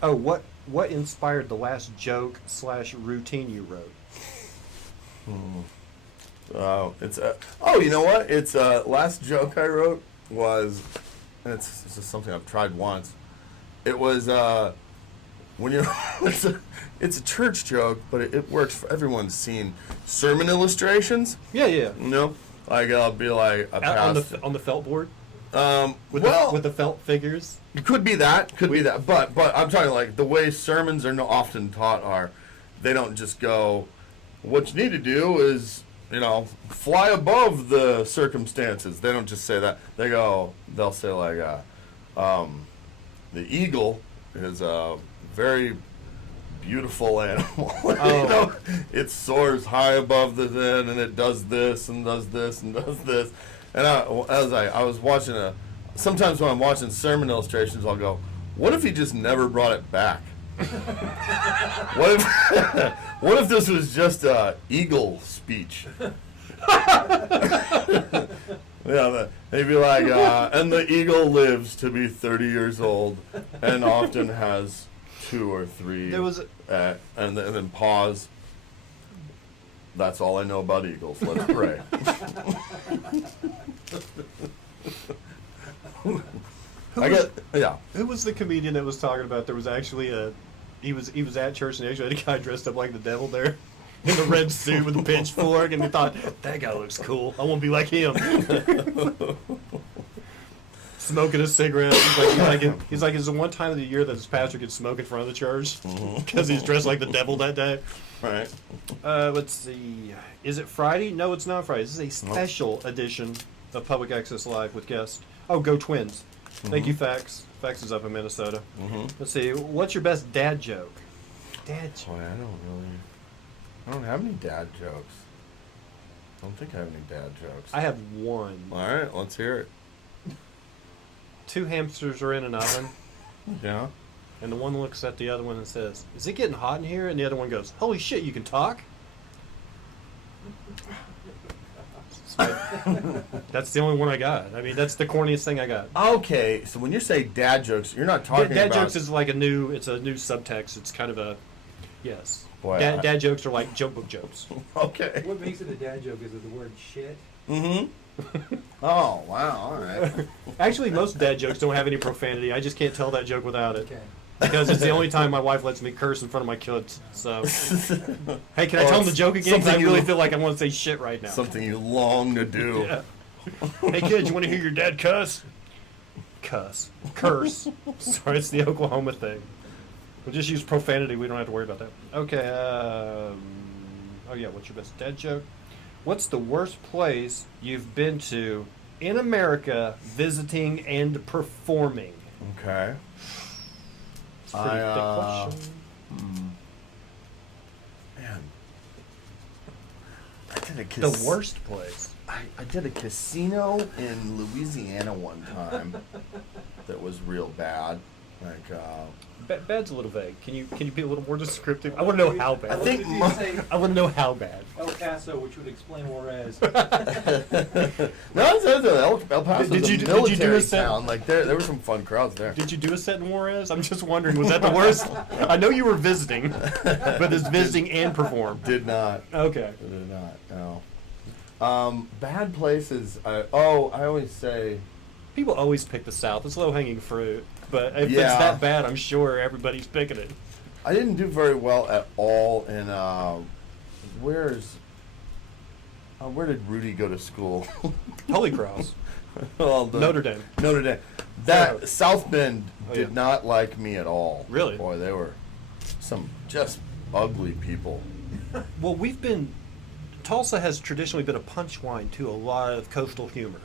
Oh, what inspired the last joke / routine you wrote? You know what? It's last joke I wrote was, and it's just something I've tried once. It was when you're it's a church joke, but it works for everyone's seen sermon illustrations. Yeah. You know, like I'll be like a pastor. On the felt board with well, the felt figures. it could be that, but I'm talking like the way sermons are often taught are, they don't just go, what you need to do is, fly above the circumstances. They don't just say that. They'll say like, the eagle is a very beautiful animal. It soars high above the head, and it does this and does this and does this. And I was watching sometimes when I'm watching sermon illustrations, I'll go, what if he just never brought it back? What if what if this was just a eagle speech? Yeah, they'd be like, and the eagle lives to be 30 years old and often has 2 or 3. There was and then pause. That's all I know about eagles. Let's pray. Who was the comedian that was talking about there was actually he was at church and actually had a guy dressed up like the devil there in the red suit with a pitchfork, and he thought, that guy looks cool. I want to be like him. Smoking a cigarette. He's like, it's the one time of the year that his pastor could smoke in front of the church because he's dressed like the devil that day. Right. Let's see. Is it Friday? No, it's not Friday. This is a special edition of Public Access Live with guests. Oh, go Twins. Thank you, Fax. Fax is up in Minnesota. Let's see. What's your best dad joke? Dad joke. Boy, I don't have any dad jokes. I don't think I have any dad jokes. I have one. All right, let's hear it. 2 hamsters are in an oven, Yeah. and the one looks at the other one and says, "Is it getting hot in here?" And the other one goes, "Holy shit, you can talk?" That's the only one I got. I mean, that's the corniest thing I got. Okay, so when you say dad jokes, you're not talking Dad about... jokes is like a new subtext. It's kind of a, yes. Boy, Dad jokes are like joke book jokes. Okay. What makes it a dad joke? Is it the word shit? Mm-hmm. Oh, wow, all right. Actually, most dad jokes don't have any profanity. I just can't tell that joke without it. Okay. Because it's the only time my wife lets me curse in front of my kids. So, hey, can I tell them the joke again? 'Cause I really feel like I want to say shit right now. Something you long to do. Yeah. Hey, kids, you want to hear your dad cuss? Cuss. Curse. Sorry, it's the Oklahoma thing. We'll just use profanity. We don't have to worry about that. Okay. Oh, yeah. What's your best dad joke? What's the worst place you've been to in America visiting and performing? Okay. It's a pretty thick question. Man. I did The worst place. I did a casino in Louisiana one time that was real bad. Like, Bad's a little vague. Can you be a little more descriptive? I want to know how bad. I think What did you say? I want to know how bad. El Paso, which would explain Juarez. no, El Paso Did is you a do military a set? town. Like there were some fun crowds there. Did you do a set in Juarez? I'm just wondering, was that the worst? I know you were visiting, but it's visiting and perform. Did not. Okay. Did not. No. Bad places. I always say. People always pick the South. It's low-hanging fruit. But if it's Yeah. that bad, I'm sure everybody's picking it. I didn't do very well at all in where did Rudy go to school? Holy Cross. Well, Notre Dame. Notre Dame. That South Bend did not like me at all. Really? Boy, they were some just ugly people. Well, Tulsa has traditionally been a punchline to a lot of coastal humor.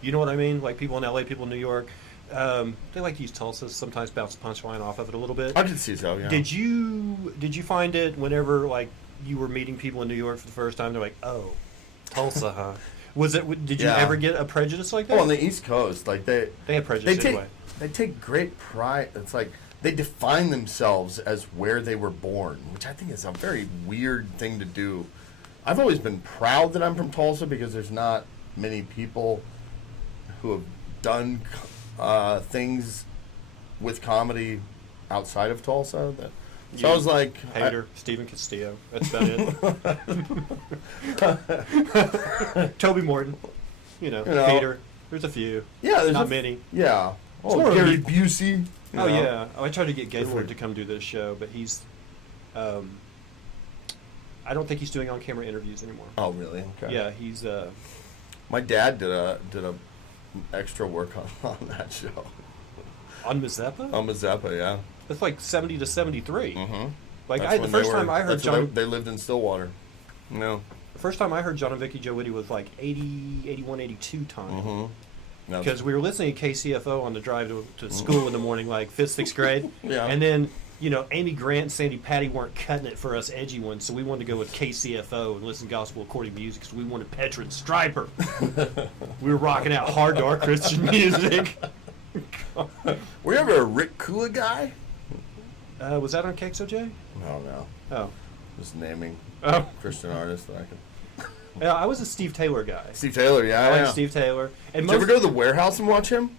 You know what I mean? Like people in LA, people in New York. They like to use Tulsa, sometimes bounce the punchline off of it a little bit. I can see so, yeah. Did you find it whenever like you were meeting people in New York for the first time? They're like, "Oh, Tulsa, huh?" Did you Yeah. ever get a prejudice like that? Oh, on the East Coast, like they have prejudice take anyway. they take great pride. It's like they define themselves as where they were born, which I think is a very weird thing to do. I've always been proud that I'm from Tulsa because there's not many people who have done things with comedy outside of Tulsa. So I was like, Hader, Stephen Castillo. That's about it. Toby Morton. You know, Hader. There's a few. yeah, there's Not many. Yeah. It's more Oh, of Gary a- Busey. you Oh know. yeah. I tried to get Gaylord to come do this show, but he's. I don't think he's doing on-camera interviews anymore. Oh, really? Okay. Yeah, he's. My dad did a extra work on that show. On Mazeppa? On Mazeppa, yeah. That's like 70 to 73. Mm-hmm. Like That's the when first they were- time I heard that's when John, they lived in Stillwater. No. the first time I heard John and Vicky Joe Witty was like 80, 81, 82 time. Mm-hmm. Because we were listening to KCFO on the drive to school in the morning, like 5th, 6th grade. Yeah. And then Amy Grant and Sandy Patty weren't cutting it for us edgy ones, so we wanted to go with KCFO and listen to gospel according music because we wanted Petra and Stryper. We were rocking out hard to our Christian music. Were you ever a Rick Kua guy? Was that on KXOJ? No. Oh. Just naming Oh. Christian artists that I can. Yeah, I was a Steve Taylor guy. Steve Taylor, yeah. I like Steve Taylor. And Did you ever go to the warehouse and watch him?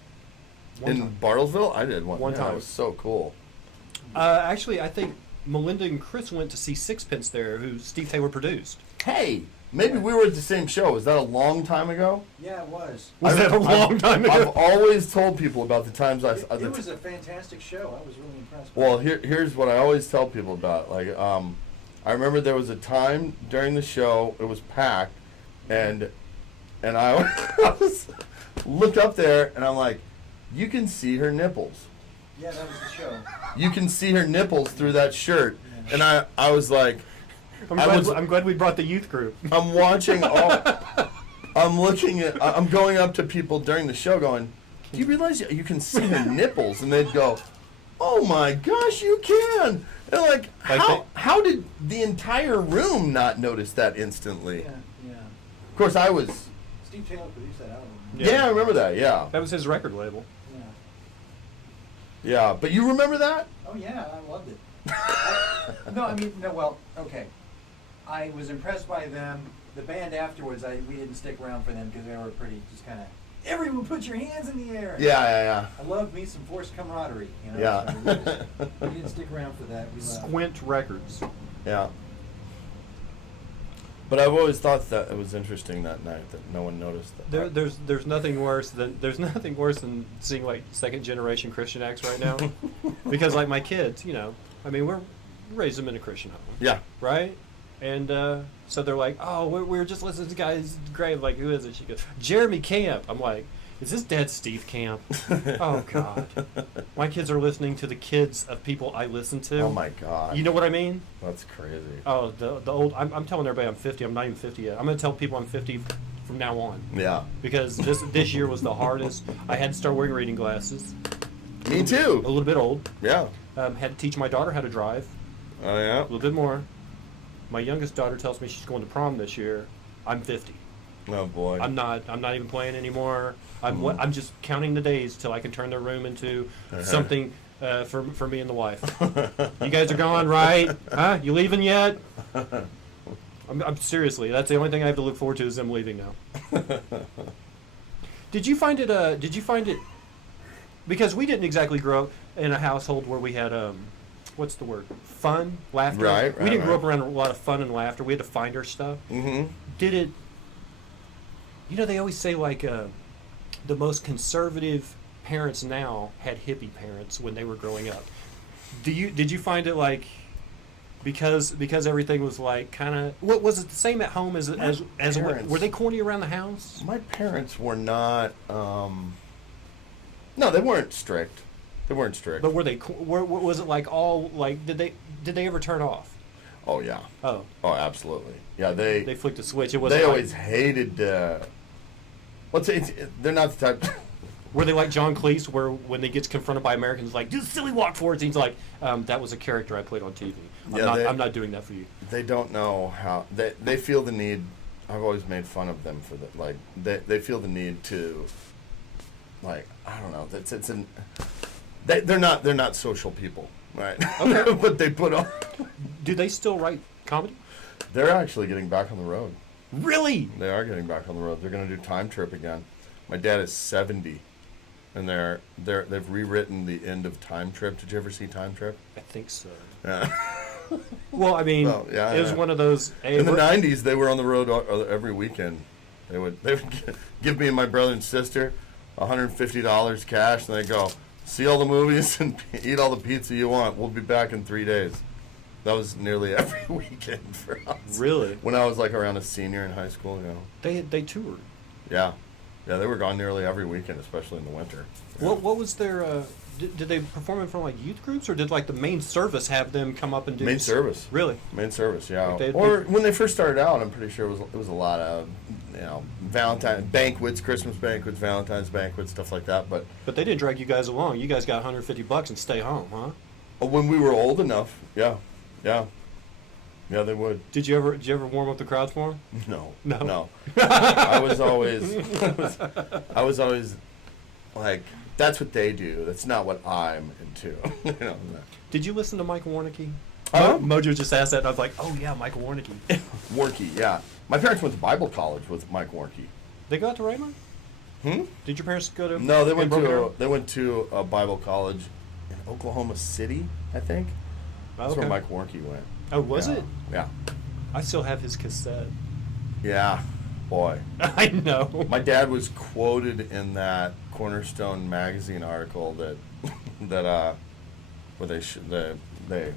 One In time. Bartlesville? I did One Yeah, time. it was so cool. Actually, I think Melinda and Chris went to see Sixpence there, who Steve Taylor produced. Hey, maybe we were at the same show. Was that a long time ago? Yeah, it was. Was that a long time I've ago? always told people about the times It was a fantastic show. I was really impressed. Well, here's what I always tell people about. I remember there was a time during the show, it was packed, and I was looked up there, and I'm like, you can see her nipples. Yeah, that was the show. You can see her nipples through that shirt. And I was like, I'm glad we brought the youth group. I'm watching I'm going up to people during the show going, do you realize you can see her nipples? And they'd go, oh my gosh, you can. And how did the entire room not notice that instantly? Yeah. Of course, I was. Steve Taylor produced that album. Yeah, I remember that. Yeah. That was his record label. Yeah, but you remember that? Oh yeah, I loved it. Okay. I was impressed by them. The band afterwards, we didn't stick around for them because they were pretty just kind of. Everyone, put your hands in the air. Yeah. I love me some forced camaraderie. Yeah. So we didn't stick around for that. We left. Squint Records. Yeah. But I've always thought that it was interesting that night that no one noticed that. There's nothing worse than seeing like second generation Christian acts right now, because like my kids, we're raised them in a Christian home. Yeah. Right. And so they're like, oh, we're just listening to guys great. Like, who is it? She goes, Jeremy Camp. I'm like, is this Dad Steve Camp? Oh God. My kids are listening to the kids of people I listen to. Oh my God. You know what I mean? That's crazy. Oh, the old. I'm telling everybody I'm 50. I'm not even 50 yet. I'm gonna tell people I'm 50 from now on. Yeah. Because this year was the hardest. I had to start wearing reading glasses. Me too. A little bit old. Yeah. Had to teach my daughter how to drive. Oh yeah. A little bit more. My youngest daughter tells me she's going to prom this year. I'm 50. Oh boy. I'm not even playing anymore. I'm just counting the days till I can turn their room into something for me and the wife. You guys are gone, right? Huh? You leaving yet? I'm seriously. That's the only thing I have to look forward to is them leaving now. Did you find it? Because we didn't exactly grow up in a household where we had what's the word? Fun, laughter. Right. We didn't grow up around a lot of fun and laughter. We had to find our stuff. Mm-hmm. Did it? They always say like the most conservative parents now had hippie parents when they were growing up. Did you find it like because everything was like kind of what was it the same at home as were they corny around the house? My parents were not. No, they weren't strict. They weren't strict. But were they? Was it like all like? Did they ever turn off? Oh yeah. Oh, absolutely. Yeah, they flicked a switch. It wasn't. They like, always hated. Let's say they're not the type. Were they like John Cleese, where when they gets confronted by Americans, like do the silly walk forwards? He's like, that was a character I played on TV. I'm not doing that for you. They don't know how they feel the need. I've always made fun of them for that. Like they feel the need to. Like I don't know. They're not social people, right? Okay. But they put on. Do they still write comedy? They're actually getting back on the road. Really? They are getting back on the road. They're going to do Time Trip again. My dad is 70, and they've rewritten the end of Time Trip. Did you ever see Time Trip? I think so. Yeah. Well, I mean, it was one of those. Hey, in the '90s, they were on the road every weekend. They would give me and my brother and sister $150 cash, and they go see all the movies and eat all the pizza you want. We'll be back in 3 days. That was nearly every weekend for us. Really? When I was like around a senior in high school, They toured. Yeah, they were gone nearly every weekend, especially in the winter. Yeah. What was their? Did they perform in front of like youth groups, or did like the main service have them come up and do? Main service. Really? Main service, yeah. Like when they first started out, I'm pretty sure it was a lot of Valentine banquets, Christmas banquets, Valentine's banquets, stuff like that. But they didn't drag you guys along. You guys got $150 and stay home, huh? When we were old enough, yeah, they would. Did you ever warm up the crowds for them? No. I was always like, that's what they do. That's not what I'm into. Did you listen to Michael Warnicki? Mojo just asked that, and I was like, oh yeah, Michael Warnicki. Warnicki, yeah. My parents went to Bible college with Mike Warnicki. They go out to Raymond? Hmm? Did your parents go to? No, they went to a Bible college in Oklahoma City, I think. That's where Mike Warnicki went. Oh, was it? Yeah. I still have his cassette. Yeah, boy. I know. My dad was quoted in that Cornerstone magazine article where they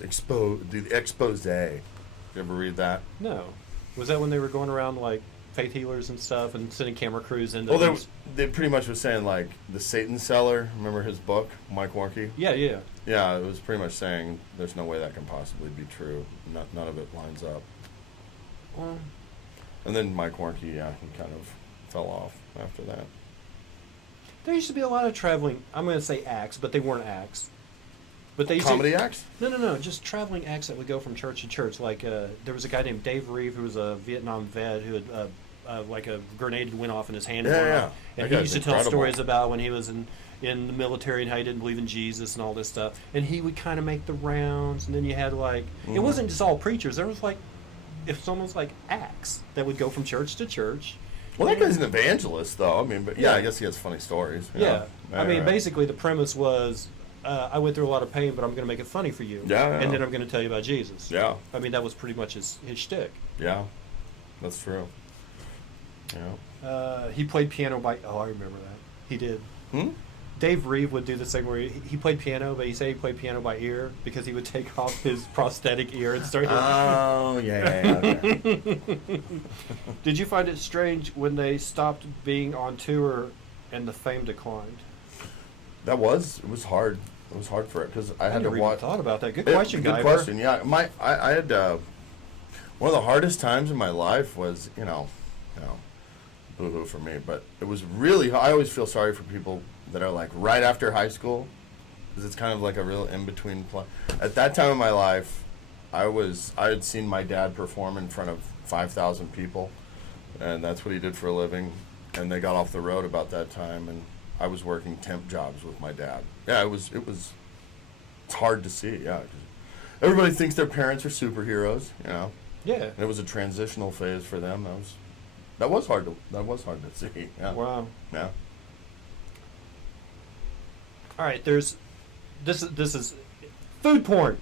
expose the expose. Did you ever read that? No. Was that when they were going around like faith healers and stuff and sending camera crews into? Well, they pretty much was saying like the Satan Seller. Remember his book, Mike Warnicki? Yeah. Yeah, it was pretty much saying there's no way that can possibly be true. None of it lines up. And then Mike Warnicki, he kind of fell off after that. There used to be a lot of traveling, I'm going to say acts, but they weren't acts. But they used Comedy acts? No, just traveling acts that would go from church to church. Like, there was a guy named Dave Reeve who was a Vietnam vet who had, like a grenade went off in his hand. Yeah. And he used to tell stories about when he was in the military and how he didn't believe in Jesus and all this stuff. And he would kind of make the rounds, and then you had like, it wasn't just all preachers. There was like, if someone's like acts that would go from church to church. Well, that guy's an evangelist, though. I mean, but I guess he has funny stories. Yeah. I mean, basically the premise was, I went through a lot of pain, but I'm going to make it funny for you. Yeah. And then I'm going to tell you about Jesus. Yeah. I mean, that was pretty much his shtick. Yeah, that's true. Yeah. He played piano by... Oh, I remember that. He did. Dave Reeve would do this thing where he played piano, but he said he played piano by ear because he would take off his prosthetic ear and start... Oh, yeah. Okay. Did you find it strange when they stopped being on tour and the fame declined? It was hard. It was hard for it because I had to never watch. even thought about that. Good question, Good Guyver. question. Yeah, I had one of the hardest times in my life was boo-hoo for me, but it was really. I always feel sorry for people that are like right after high school because it's kind of like a real in between play. At that time in my life, I had seen my dad perform in front of 5,000 people, and that's what he did for a living. And they got off the road about that time, and I was working temp jobs with my dad. Yeah, it's hard to see. Yeah, 'cause everybody thinks their parents are superheroes, Yeah. And it was a transitional phase for them. That was hard to see. Yeah. Wow. Yeah. All right, this is food porn.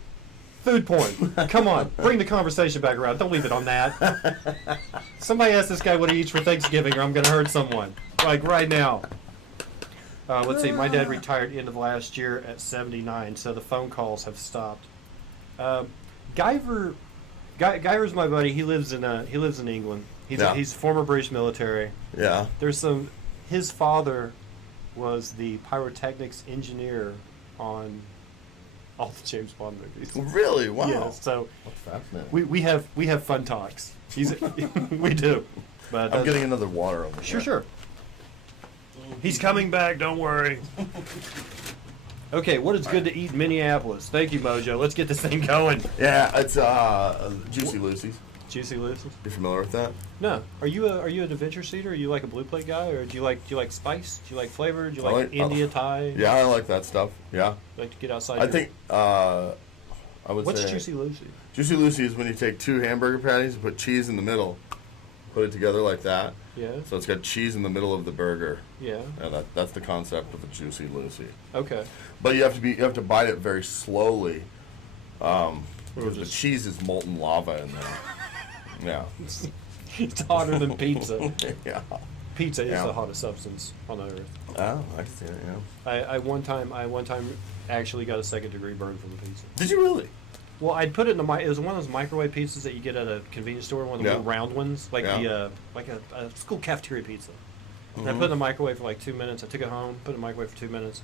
Food porn. Come on, bring the conversation back around. Don't leave it on that. Somebody ask this guy what he eats for Thanksgiving, or I'm going to hurt someone. Like right now. Let's see. My dad retired end of last year at 79, so the phone calls have stopped. Guyver's my buddy. He lives in England. He's former British military. Yeah. His father was the pyrotechnics engineer on all the James Bond movies. Really? Wow. Yeah, so that's fascinating. we have fun talks. We do. But I'm getting another water over here. Sure. He's coming back, don't worry. Okay, what is good to eat in Minneapolis? Thank you, Mojo. Let's get this thing going. Yeah, it's Juicy Lucy's. Juicy Lucy's? You familiar with that? No. Are you an adventure seater? Are you like a blue plate guy, or do you like spice? Do you like flavor? Do you like India Thai? Yeah, I like that stuff. Yeah. You like to get outside? I think I would say. What's Juicy Lucy? Juicy Lucy is when you take 2 hamburger patties and put cheese in the middle, put it together like that. Yeah. So it's got cheese in the middle of the burger. Yeah. Yeah, that's the concept of a Juicy Lucy. Okay. But you have to bite it very slowly, because the cheese is molten lava in there. Yeah. It's hotter than pizza. Yeah. Pizza is the hottest substance on the earth. Oh, I can see it. Yeah. I one time actually got a 2nd-degree burn from the pizza. Did you really? Well, I'd put it in it was one of those microwave pizzas that you get at a convenience store, one of the little round ones, like a school cafeteria pizza. And I put it in the microwave for like 2 minutes. I took it home, put it in the microwave for 2 minutes,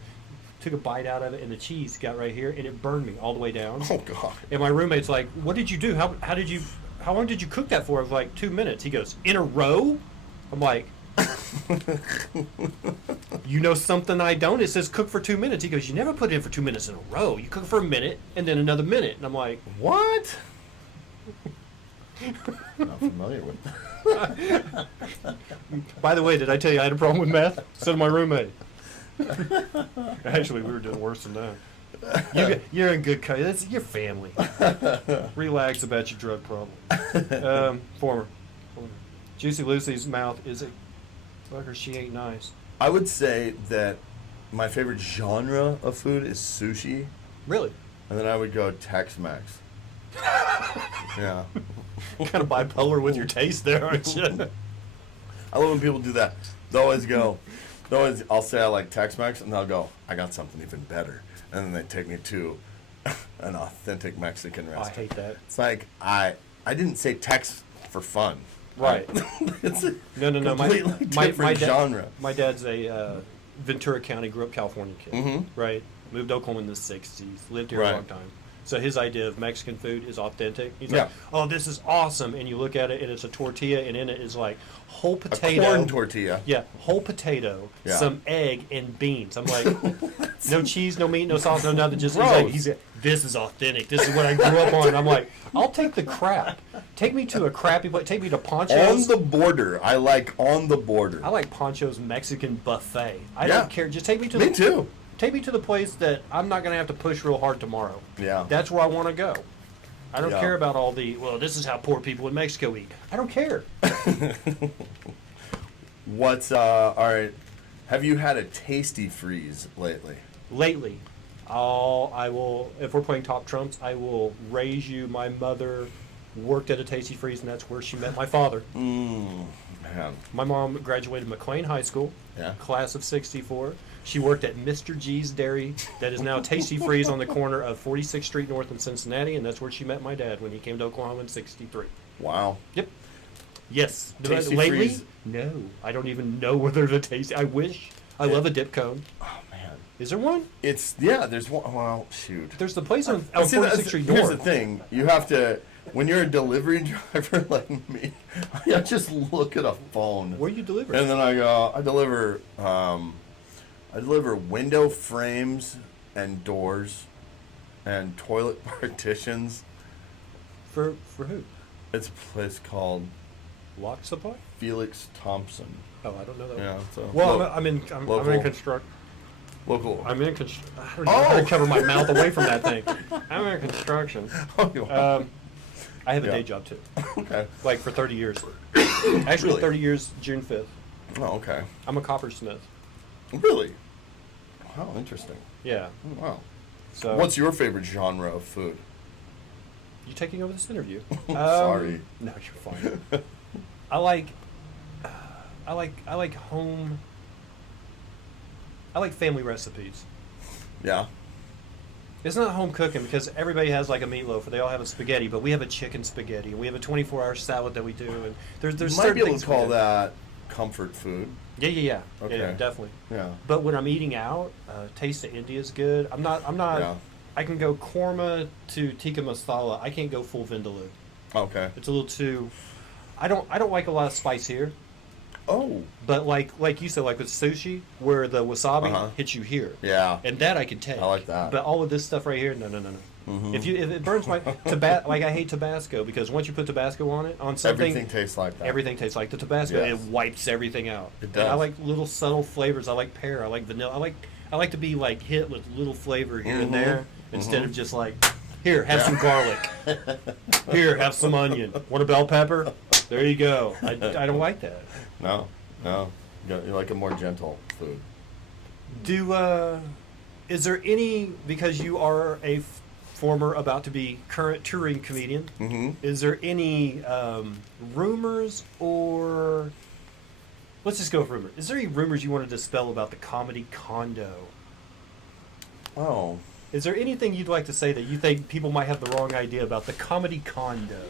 took a bite out of it, and the cheese got right here, and it burned me all the way down. Oh God! And my roommate's like, "What did you do? How long did you cook that for?" I was like, 2 minutes. He goes, "In a row?" I'm like, You know something I don't? It says cook for 2 minutes. He goes, you never put it in for 2 minutes in a row. You cook for a minute and then another minute. And I'm like, What? Not familiar with that. by the way, did I tell you I had a problem with meth? So did my roommate. Actually, we were doing worse than that. You're in good company. That's your family. Relax about your drug problem. Former. Juicy Lucy's mouth is a fucker. She ain't nice. I would say that my favorite genre of food is sushi, Really? and then I would go Tex-Mex. Yeah. Kind of bipolar with your taste there, aren't you? I love when people do that. I'll say I like Tex-Mex, and they'll go, I got something even better. And then they take me to an authentic Mexican I restaurant. hate that. It's like, I didn't say Tex for fun. Right. It's a No. completely different genre. My dad's a Ventura County, grew up California kid. Mhm. Right. Moved to Oklahoma in the 60s. Lived here a Right. long time. So his idea of Mexican food is authentic. He's Yeah. like, oh, this is awesome. And you look at it, and it's a tortilla, and in it is like whole potato. A corn tortilla. Yeah, whole potato, Yeah. some egg, and beans. I'm like, no cheese, no meat, no sauce, no nothing. Just Gross. he's like, this is authentic. This is what I grew up on. I'm like, I'll take the crap. Take me to a crappy place. Take me to Poncho's. On the border. I like on the border. I like Poncho's Mexican buffet. I Yeah. don't care. Just take me to Me too. Take me to the place that I'm not going to have to push real hard tomorrow. Yeah. That's where I want to go. I don't Yeah. care about all the, well, this is how poor people in Mexico eat. I don't care. All right. Have you had a tasty freeze lately? Lately, I will, if we're playing top trumps, I will raise you. My mother worked at a Tasty Freeze, and that's where she met my father. Man. My mom graduated McLean High School, Yeah. class of 64. She worked at Mr. G's Dairy, that is now Tasty Freeze on the corner of 46th Street North in Cincinnati, and that's where she met my dad when he came to Oklahoma in 63. Wow. Yep. Yes. Tasty Lately? Freeze? No. I don't even know whether to taste. I wish. I love a dip cone. Oh man. Is there one? There's one. Well, shoot. There's the place on See, 46th Street North. here's the thing. You have to, when you're a delivery driver like me, I just look at a phone. Where you delivering? And then I go, I deliver window frames and doors and toilet partitions. For who? It's a place called Lock Supply? Felix Thompson. Oh, I don't know that. Yeah. One. So Well, I'm in local. construct. Local. I'm in construction. I don't know how to cover my mouth away from that thing. I'm in construction. I have a Yeah. day job too, Okay. like for 30 years. Actually, Really? 30 years, June 5th. Oh, okay. I'm a coppersmith. Really? Wow, interesting. Yeah. Wow. So What's your favorite genre of food? you taking over this interview? Sorry. No, you're fine. I like home. I like family recipes. Yeah. It's not home cooking because everybody has like a meatloaf, or they all have a spaghetti, but we have a chicken spaghetti, and we have a 24-hour salad that we do, and there's You might certain be able things to we call do. that comfort food. Yeah. Okay. Yeah, definitely. Yeah. But when I'm eating out, Taste of India is good. I'm not. Yeah. I can go korma to tikka masala. I can't go full vindaloo. Okay. It's a little too. I don't like a lot of spice here. Oh. But like you said, like with sushi, where the wasabi Uh-huh. hits you here, Yeah. and that I can take. I like that. But all of this stuff right here, no. Mhm. If it burns my like I hate Tabasco because once you put Tabasco on it on something, Everything tastes like that. everything tastes like the Tabasco. Yes. It wipes everything out. It And I does. like little subtle flavors. I like pear. I like vanilla. I like to be like hit with little flavor here and Mhm. there instead Mhm. of just like, here, have Yeah. some garlic. Here, have some onion. Want a bell pepper? There you go. I don't like that. No. You like a more gentle food. Is there any, because you are a former about to be current touring comedian, Mm-hmm. is there any rumors or, let's just go with rumor. Is there any rumors you want to dispel about the comedy condo? Oh. Is there anything you'd like to say that you think people might have the wrong idea about the comedy condo?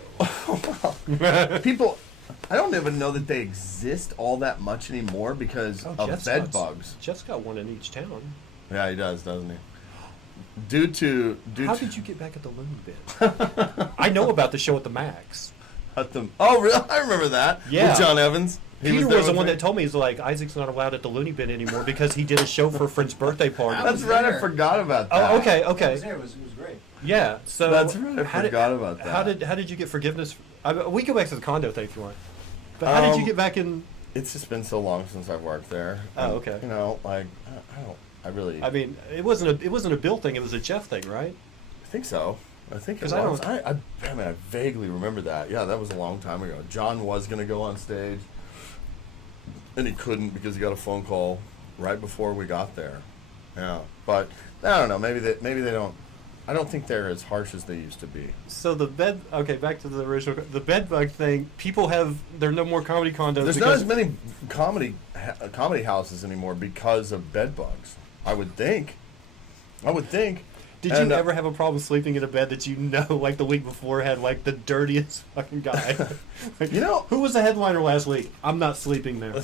People, I don't even know that they exist all that much anymore because of bed bugs. Jeff's got one in each town. Yeah, he does, doesn't he? Due to How did you get back at the loony bin? I know about the show at the Max. oh, really? I remember that. Yeah. With John Evans. Peter there was the with one me? that told me, he's like, Isaac's not allowed at the Looney Bin anymore because he did a show for a friend's birthday party. I That's was right. I there. forgot about that. Oh, okay, I was okay. there. It was great. Yeah, so That's right. I how forgot about that. How did you get forgiveness? We go back to the condo thing if you want. But how did you get back in? It's just been so long since I've worked there. Oh, And, okay. You know, like I really. I mean, it wasn't a Bill thing. It was a Jeff thing, right? I think so. I think it 'Cause was. I I vaguely remember that. Yeah, that was a long time ago. John was going to go on stage, and he couldn't because he got a phone call right before we got there. Yeah, but I don't know. Maybe they don't. I don't think they're as harsh as they used to be. So the bed. Okay, back to the original. The bed bug thing. People have. There are no more comedy condos. There's because not as many comedy houses anymore because of bed bugs. I would think. Did And, you ever have a problem sleeping in a bed that you know, like the week before, had like the dirtiest fucking guy? Like, You know- who was the headliner last week? I'm not sleeping there.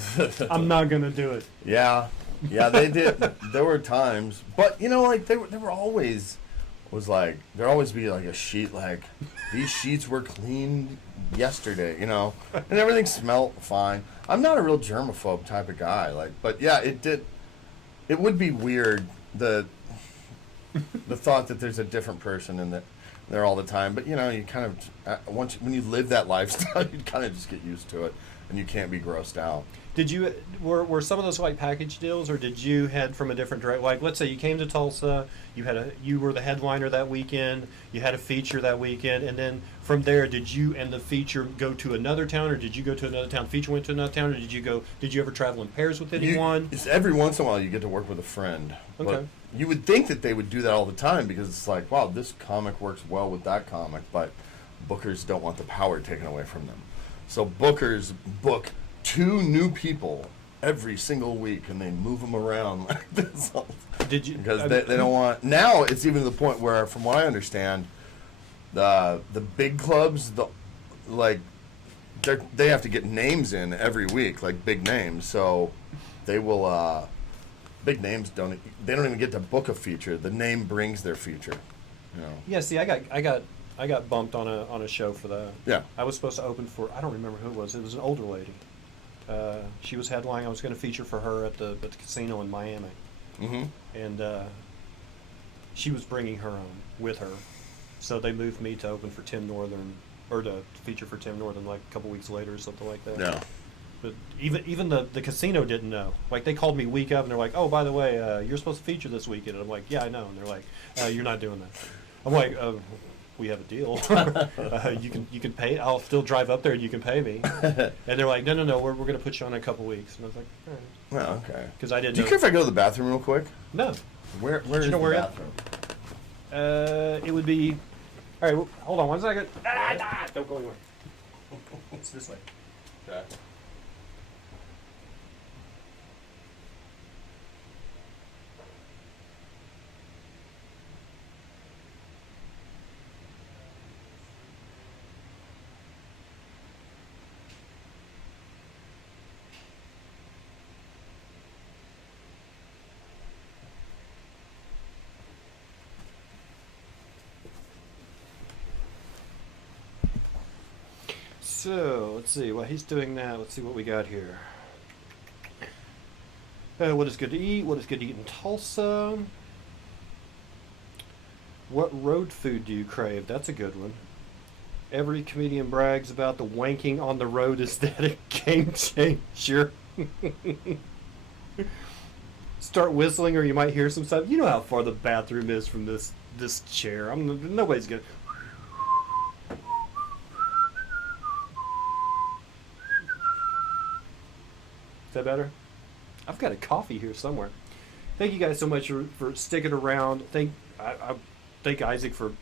I'm not gonna do it. Yeah, they did. There were times, but you know, like they were always there'd always be like a sheet like these sheets were cleaned yesterday, you know, and everything smelled fine. I'm not a real germaphobe type of guy, like, but yeah, it would be weird the thought that there's a different person in there all the time, but you know, you kind of when you live that lifestyle, you kind of just get used to it, and you can't be grossed out. Did you were some of those like package deals, or did you head from a different direct? Like, let's say you came to Tulsa, you were the headliner that weekend, you had a feature that weekend, and then from there, did you and the feature go to another town, or did you go to another town? Feature went to another town, or did you ever travel in pairs with anyone? It's every once in a while you get to work with a friend. Okay. But you would think that they would do that all the time because it's like, wow, this comic works well with that comic, but bookers don't want the power taken away from them. So bookers book 2 new people every single week and they move them around like this. Did you? Because they don't want. Now it's even to the point where, from what I understand, the big clubs, they have to get names in every week, like big names. So they will. Big names don't even get to book a feature. The name brings their feature. You know. Yeah. See, I got bumped on a show for that. Yeah. I was supposed to open for, I don't remember who it was. It was an older lady. She was headlining. I was going to feature for her at the casino in Miami. Mm-hmm. And she was bringing her own with her, so they moved me to open for Tim Northern, or to feature for Tim Northern like a couple weeks later or something like that. Yeah. But even the casino didn't know. Like, they called me week up and they're like, oh, by the way, you're supposed to feature this weekend. And I'm like, yeah, I know. And they're like, you're not doing that. I'm like, we have a deal. You can pay. I'll still drive up there and you can pay me. And they're like, no, we're going to put you on in a couple weeks. And I was like, all right. Well, okay. Because I didn't Do you know. care if I go to the bathroom real quick? No. Where is you know the where at? bathroom? It would be. All right, well, hold on 1 second. Don't go anywhere. It's this way. Okay. So, let's see. While he's doing that, let's see what we got here. What is good to eat? What is good to eat in Tulsa? What road food do you crave? That's a good one. Every comedian brags about the wanking on the road. Is that a game changer? Start whistling or you might hear some stuff. You know how far the bathroom is from this chair. Nobody's good. Is that better? I've got a coffee here somewhere. Thank you guys so much for sticking around. I thank Isaac for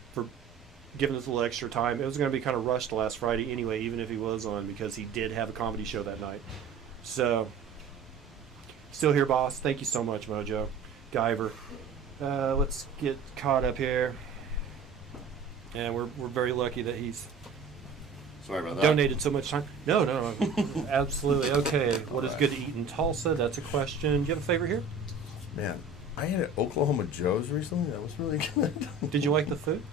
giving us a little extra time. It was going to be kind of rushed last Friday anyway, even if he was on, because he did have a comedy show that night. So, still here, boss. Thank you so much, Mojo. Guyver. Let's get caught up here. And we're very lucky that he's Sorry about that. donated so much time. No. Absolutely. Okay. What is good to eat in Tulsa? That's a question. Do you have a favorite here? Man, I had at Oklahoma Joe's recently. That was really good. Did you like the food?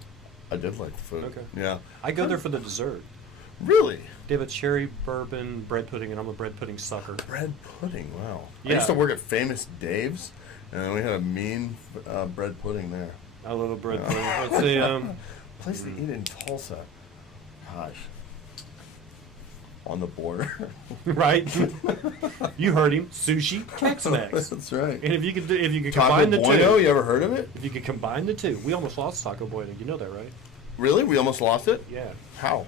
I did like the food. Okay. Yeah. I go there for the dessert. Really? They have a cherry bourbon bread pudding, and I'm a bread pudding sucker. Bread pudding, wow. I Yeah. used to work at Famous Dave's, and we had a mean bread pudding there. I love a bread pudding. Let's see. Place to eat in Tulsa. Gosh. On the border. Right? You heard him. Sushi, Tex-Mex. That's right. And if you could Taco combine the Bueno, two, you ever heard of it? if you could combine the two, we almost lost Taco Bueno. You know that, right? Really? We almost lost it? Yeah. How?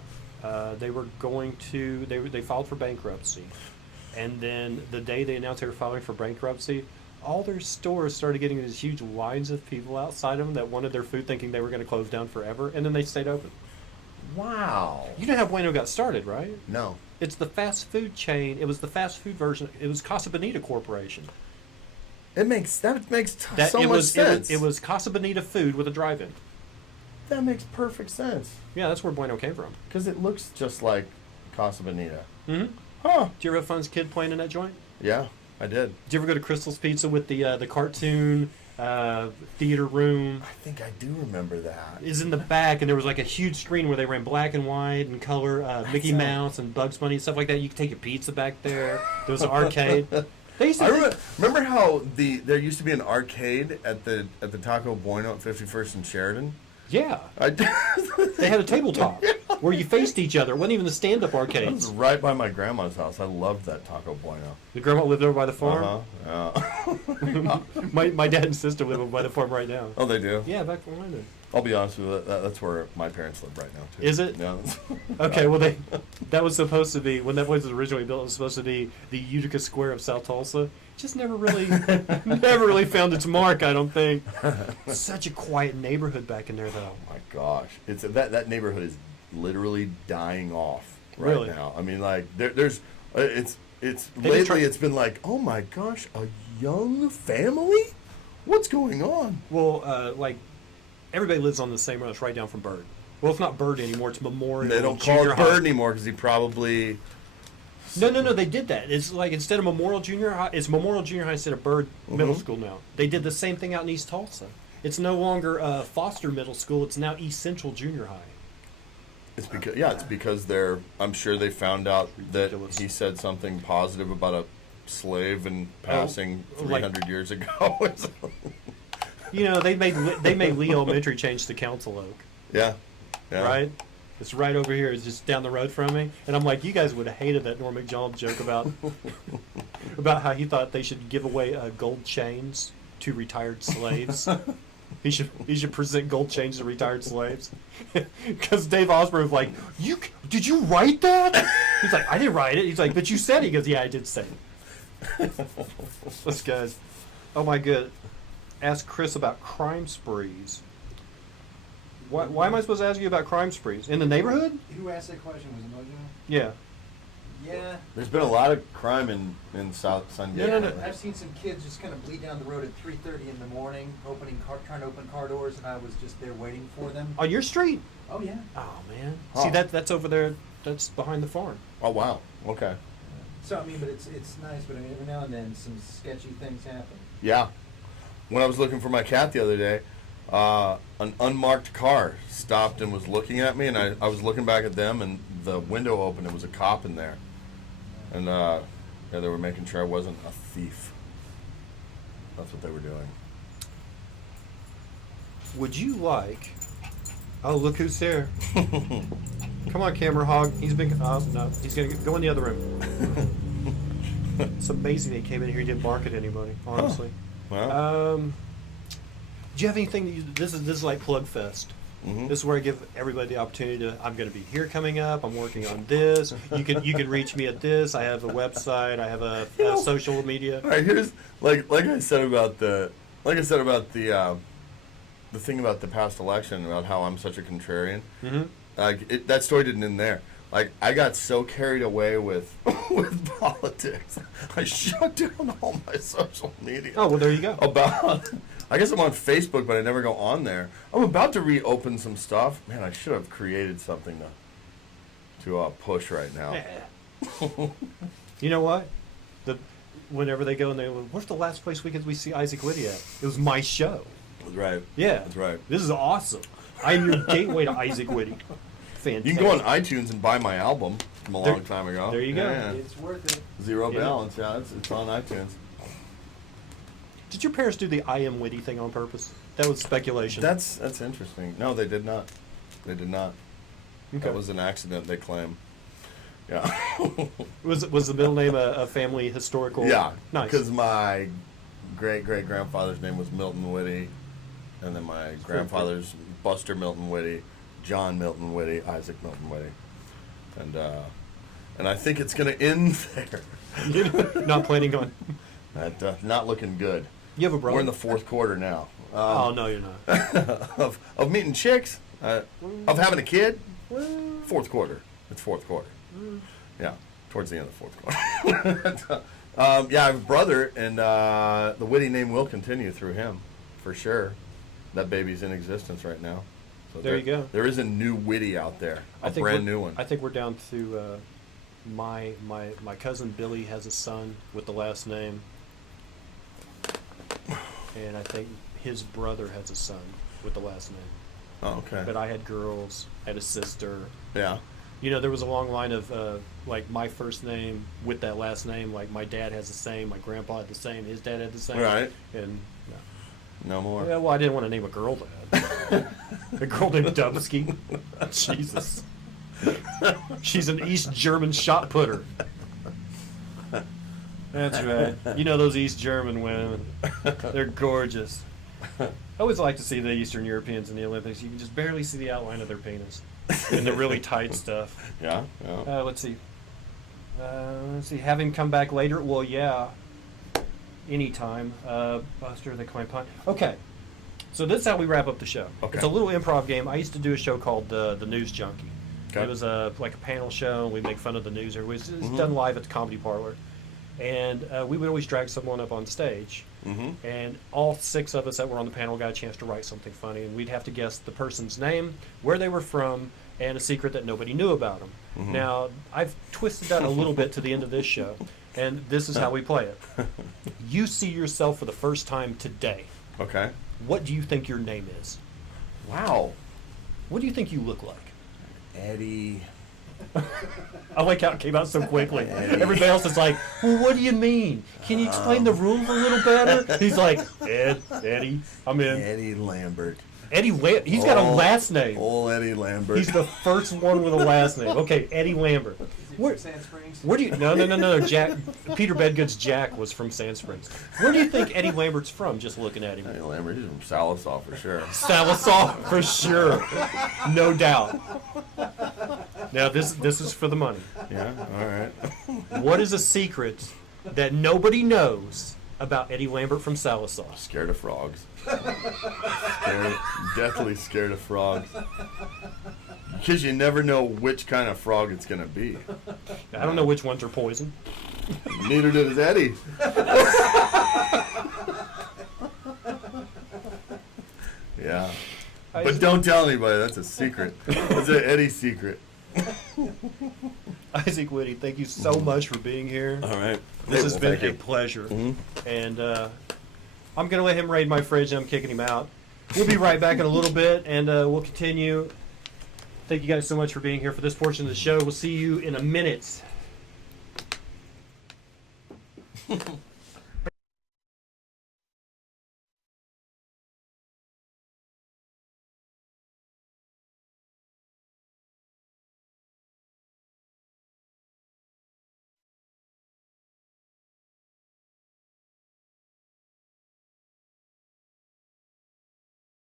They were going to. They filed for bankruptcy, and then the day they announced they were filing for bankruptcy, all their stores started getting these huge lines of people outside of them that wanted their food, thinking they were going to close down forever, and then they stayed open. Wow. You know how Bueno got started, right? No. It's the fast food chain. It was the fast food version. It was Casa Bonita Corporation. That makes so much It sense. was Casa Bonita food with a drive-in. That makes perfect sense. Yeah, that's where Bueno came from. Because it looks just like Casa Bonita. Mm-hmm. Huh. Did you ever have fun as a kid playing in that joint? Yeah, I did. Did you ever go to Crystal's Pizza with the cartoon theater room? I think I do remember that. Is in the back, and there was like a huge screen where they ran black and white and color Mickey Mouse and Bugs Bunny and stuff like that. You could take your pizza back there. There was an arcade. They used to remember how there used to be an arcade at the Taco Bueno at 51st and Sheridan? Yeah. They had a tabletop where you faced each other. It wasn't even the stand-up That was arcades. right by my grandma's house. I loved that Taco Bueno. The grandma lived over by the farm. Uh-huh. My dad and sister live over by the farm right now. Oh, they do? Yeah, back behind it. I'll be honest with you. That's where my parents live right now, too. Is it? Yeah. Okay, well, that was supposed to be, when that place was originally built, it was supposed to be the Utica Square of South Tulsa. Just never really found its mark, I don't think. Such a quiet neighborhood back in there, though. Oh my gosh, that neighborhood is literally dying off right Really? now. I mean, like there's it's They lately it's been like, oh my gosh, a young family, what's going on? Well, like, everybody lives on the same road. It's right down from Bird. Well, it's not Bird anymore. It's Memorial. They don't call Junior it High. Bird anymore because he probably No, they did that. It's like instead of Memorial Junior High, it's Memorial Junior High instead of Bird Middle Mhm. School now. They did the same thing out in East Tulsa. It's no longer Foster Middle School. It's now East Central Junior High. it's because they're. I'm sure they found out that Ridiculous. he said something positive about a slave and passing like- 300 years ago. You know, they made Lee Elementary change to Council Oak, yeah. right? It's right over here. It's just down the road from me. And I'm like, you guys would have hated that Norm Macdonald joke about how he thought they should give away gold chains to retired slaves. He should present gold chains to retired slaves. Because Dave Osborne was like, did you write that? He's like, I didn't write it. He's like, but you said it. He goes, yeah, I did say it. Let's go. Oh my god. Ask Chris about crime sprees. Why am I supposed to ask you about crime sprees? In the neighborhood? Who asked that question? Was it Mojo? Yeah. Yeah. There's been a lot of crime in South San Diego. No. I've seen some kids just kind of bleed down the road at 3:30 in the morning, trying to open car doors, and I was just there waiting for them. On your street? Oh yeah. Oh man. Huh. See that's over there. That's behind the farm. Oh wow. Okay. So I mean, but it's nice. But I mean, every now and then some sketchy things happen. Yeah. When I was looking for my cat the other day, an unmarked car stopped and was looking at me, and I was looking back at them, and the window opened. There was a cop in there, and they were making sure I wasn't a thief. That's what they were doing. Would you like? Oh, look who's there! Come on, camera hog. He's been. Oh no, he's gonna go in the other room. It's amazing they came in here and didn't bark at anybody. Honestly. Well, Do you have anything that this is like Plug Fest? mhm. This is where I give everybody the opportunity to. I'm going to be here coming up. I'm working on this. You can reach me at this. I have a website. I have a social media. All right, here's like I said about the thing about the past election, about how I'm such a contrarian. Mm-hmm. That story didn't end there. Like, I got so carried away with politics, I shut down all my social media. Oh well, there you go. I guess I'm on Facebook, but I never go on there. I'm about to reopen some stuff. Man, I should have created something to push right now. You know what? Whenever they go and they, what's the last place we see Isaac Witty at? It was my show. That's right. Yeah, That's right. This is awesome. I'm your gateway to Isaac Witty. fantastic. You can go on iTunes and buy my album from a There- long time ago. there you go. Yeah. It's worth it. Zero Yeah. Balance. Yeah, it's on iTunes. Did your parents do the I am witty thing on purpose? That was speculation. That's interesting. No, they did not. They did not. Okay. That was an accident, they claim. Yeah. Was the middle name a family historical? Yeah. Nice. Because my great-great-grandfather's name was Milton Witty, and then my grandfather's Buster Milton Witty, John Milton Witty, Isaac Milton Witty. And I think it's going to end there. Not planning on. Not looking good. You have a brother? We're in the fourth quarter now. Oh, no, you're not. of meeting chicks, of having a kid, fourth quarter. It's fourth quarter. Yeah, towards the end of the fourth quarter. Yeah, I have a brother, and the Witty name will continue through him, for sure. That baby's in existence right now. So There you go. There is a new Witty out there, a brand new one. I think we're down to my cousin Billy has a son with the last name, and I think his brother has a son with the last name. Oh, okay. But I had girls, I had a sister. Yeah. You know, there was a long line of like my first name with that last name. Like my dad has the same, my grandpa had the same, his dad had the same. Right. And No more. yeah, well, I didn't want to name a girl that. A girl named Dubsky. Jesus. She's an East German shot putter. That's right. You know those East German women. They're gorgeous. I always like to see the Eastern Europeans in the Olympics. You can just barely see the outline of their penis. In the really tight stuff. Yeah. Yeah. Let's see. Have him come back later? Well, yeah. Anytime. Buster, the coin punt. Okay. So this is how we wrap up the show. Okay. It's a little improv game. I used to do a show called The News Junkie. Okay. It was like a panel show. We make fun of the news. It was Mhm. done live at the Comedy Parlor. And we would always drag someone up on stage. Mm-hmm. And all 6 of us that were on the panel got a chance to write something funny. And we'd have to guess the person's name, where they were from, and a secret that nobody knew about them. Mhm. Now, I've twisted that a little bit to the end of this show. And this is how we play it. You see yourself for the first time today. Okay. What do you think your name is? Wow. What do you think you look like? Eddie. I like how it came out so quickly. Everybody else is like, well, what do you mean? Can you explain the rules a little better? He's like, Eddie, I'm in. Eddie Lambert. He's got a last name. Old Eddie Lambert. He's the first one with a last name. Okay, Eddie Lambert. Is he Where- from Sand Springs? Where do you? No. Jack. Peter Bedgood's Jack was from Sand Springs. Where do you think Eddie Lambert's from? Just looking at him. Eddie Lambert. He's from Salisaw for sure. Salisaw for sure, no doubt. Now this is for the money. Yeah. All right. What is a secret that nobody knows about Eddie Lambert from Salisaw? Scared of frogs. Deathly scared of frogs. Because you never know which kind of frog it's going to be. I don't know which ones are poison. Neither does Eddie. Yeah. But don't tell anybody. That's a secret. That's an Eddie secret. Isaac Witty, thank you so much for being here. All right. This has been thank a you. pleasure. Mhm. And I'm going to let him raid my fridge, and I'm kicking him out. We'll be right back in a little bit, and we'll continue. Thank you guys so much for being here for this portion of the show. We'll see you in a minute.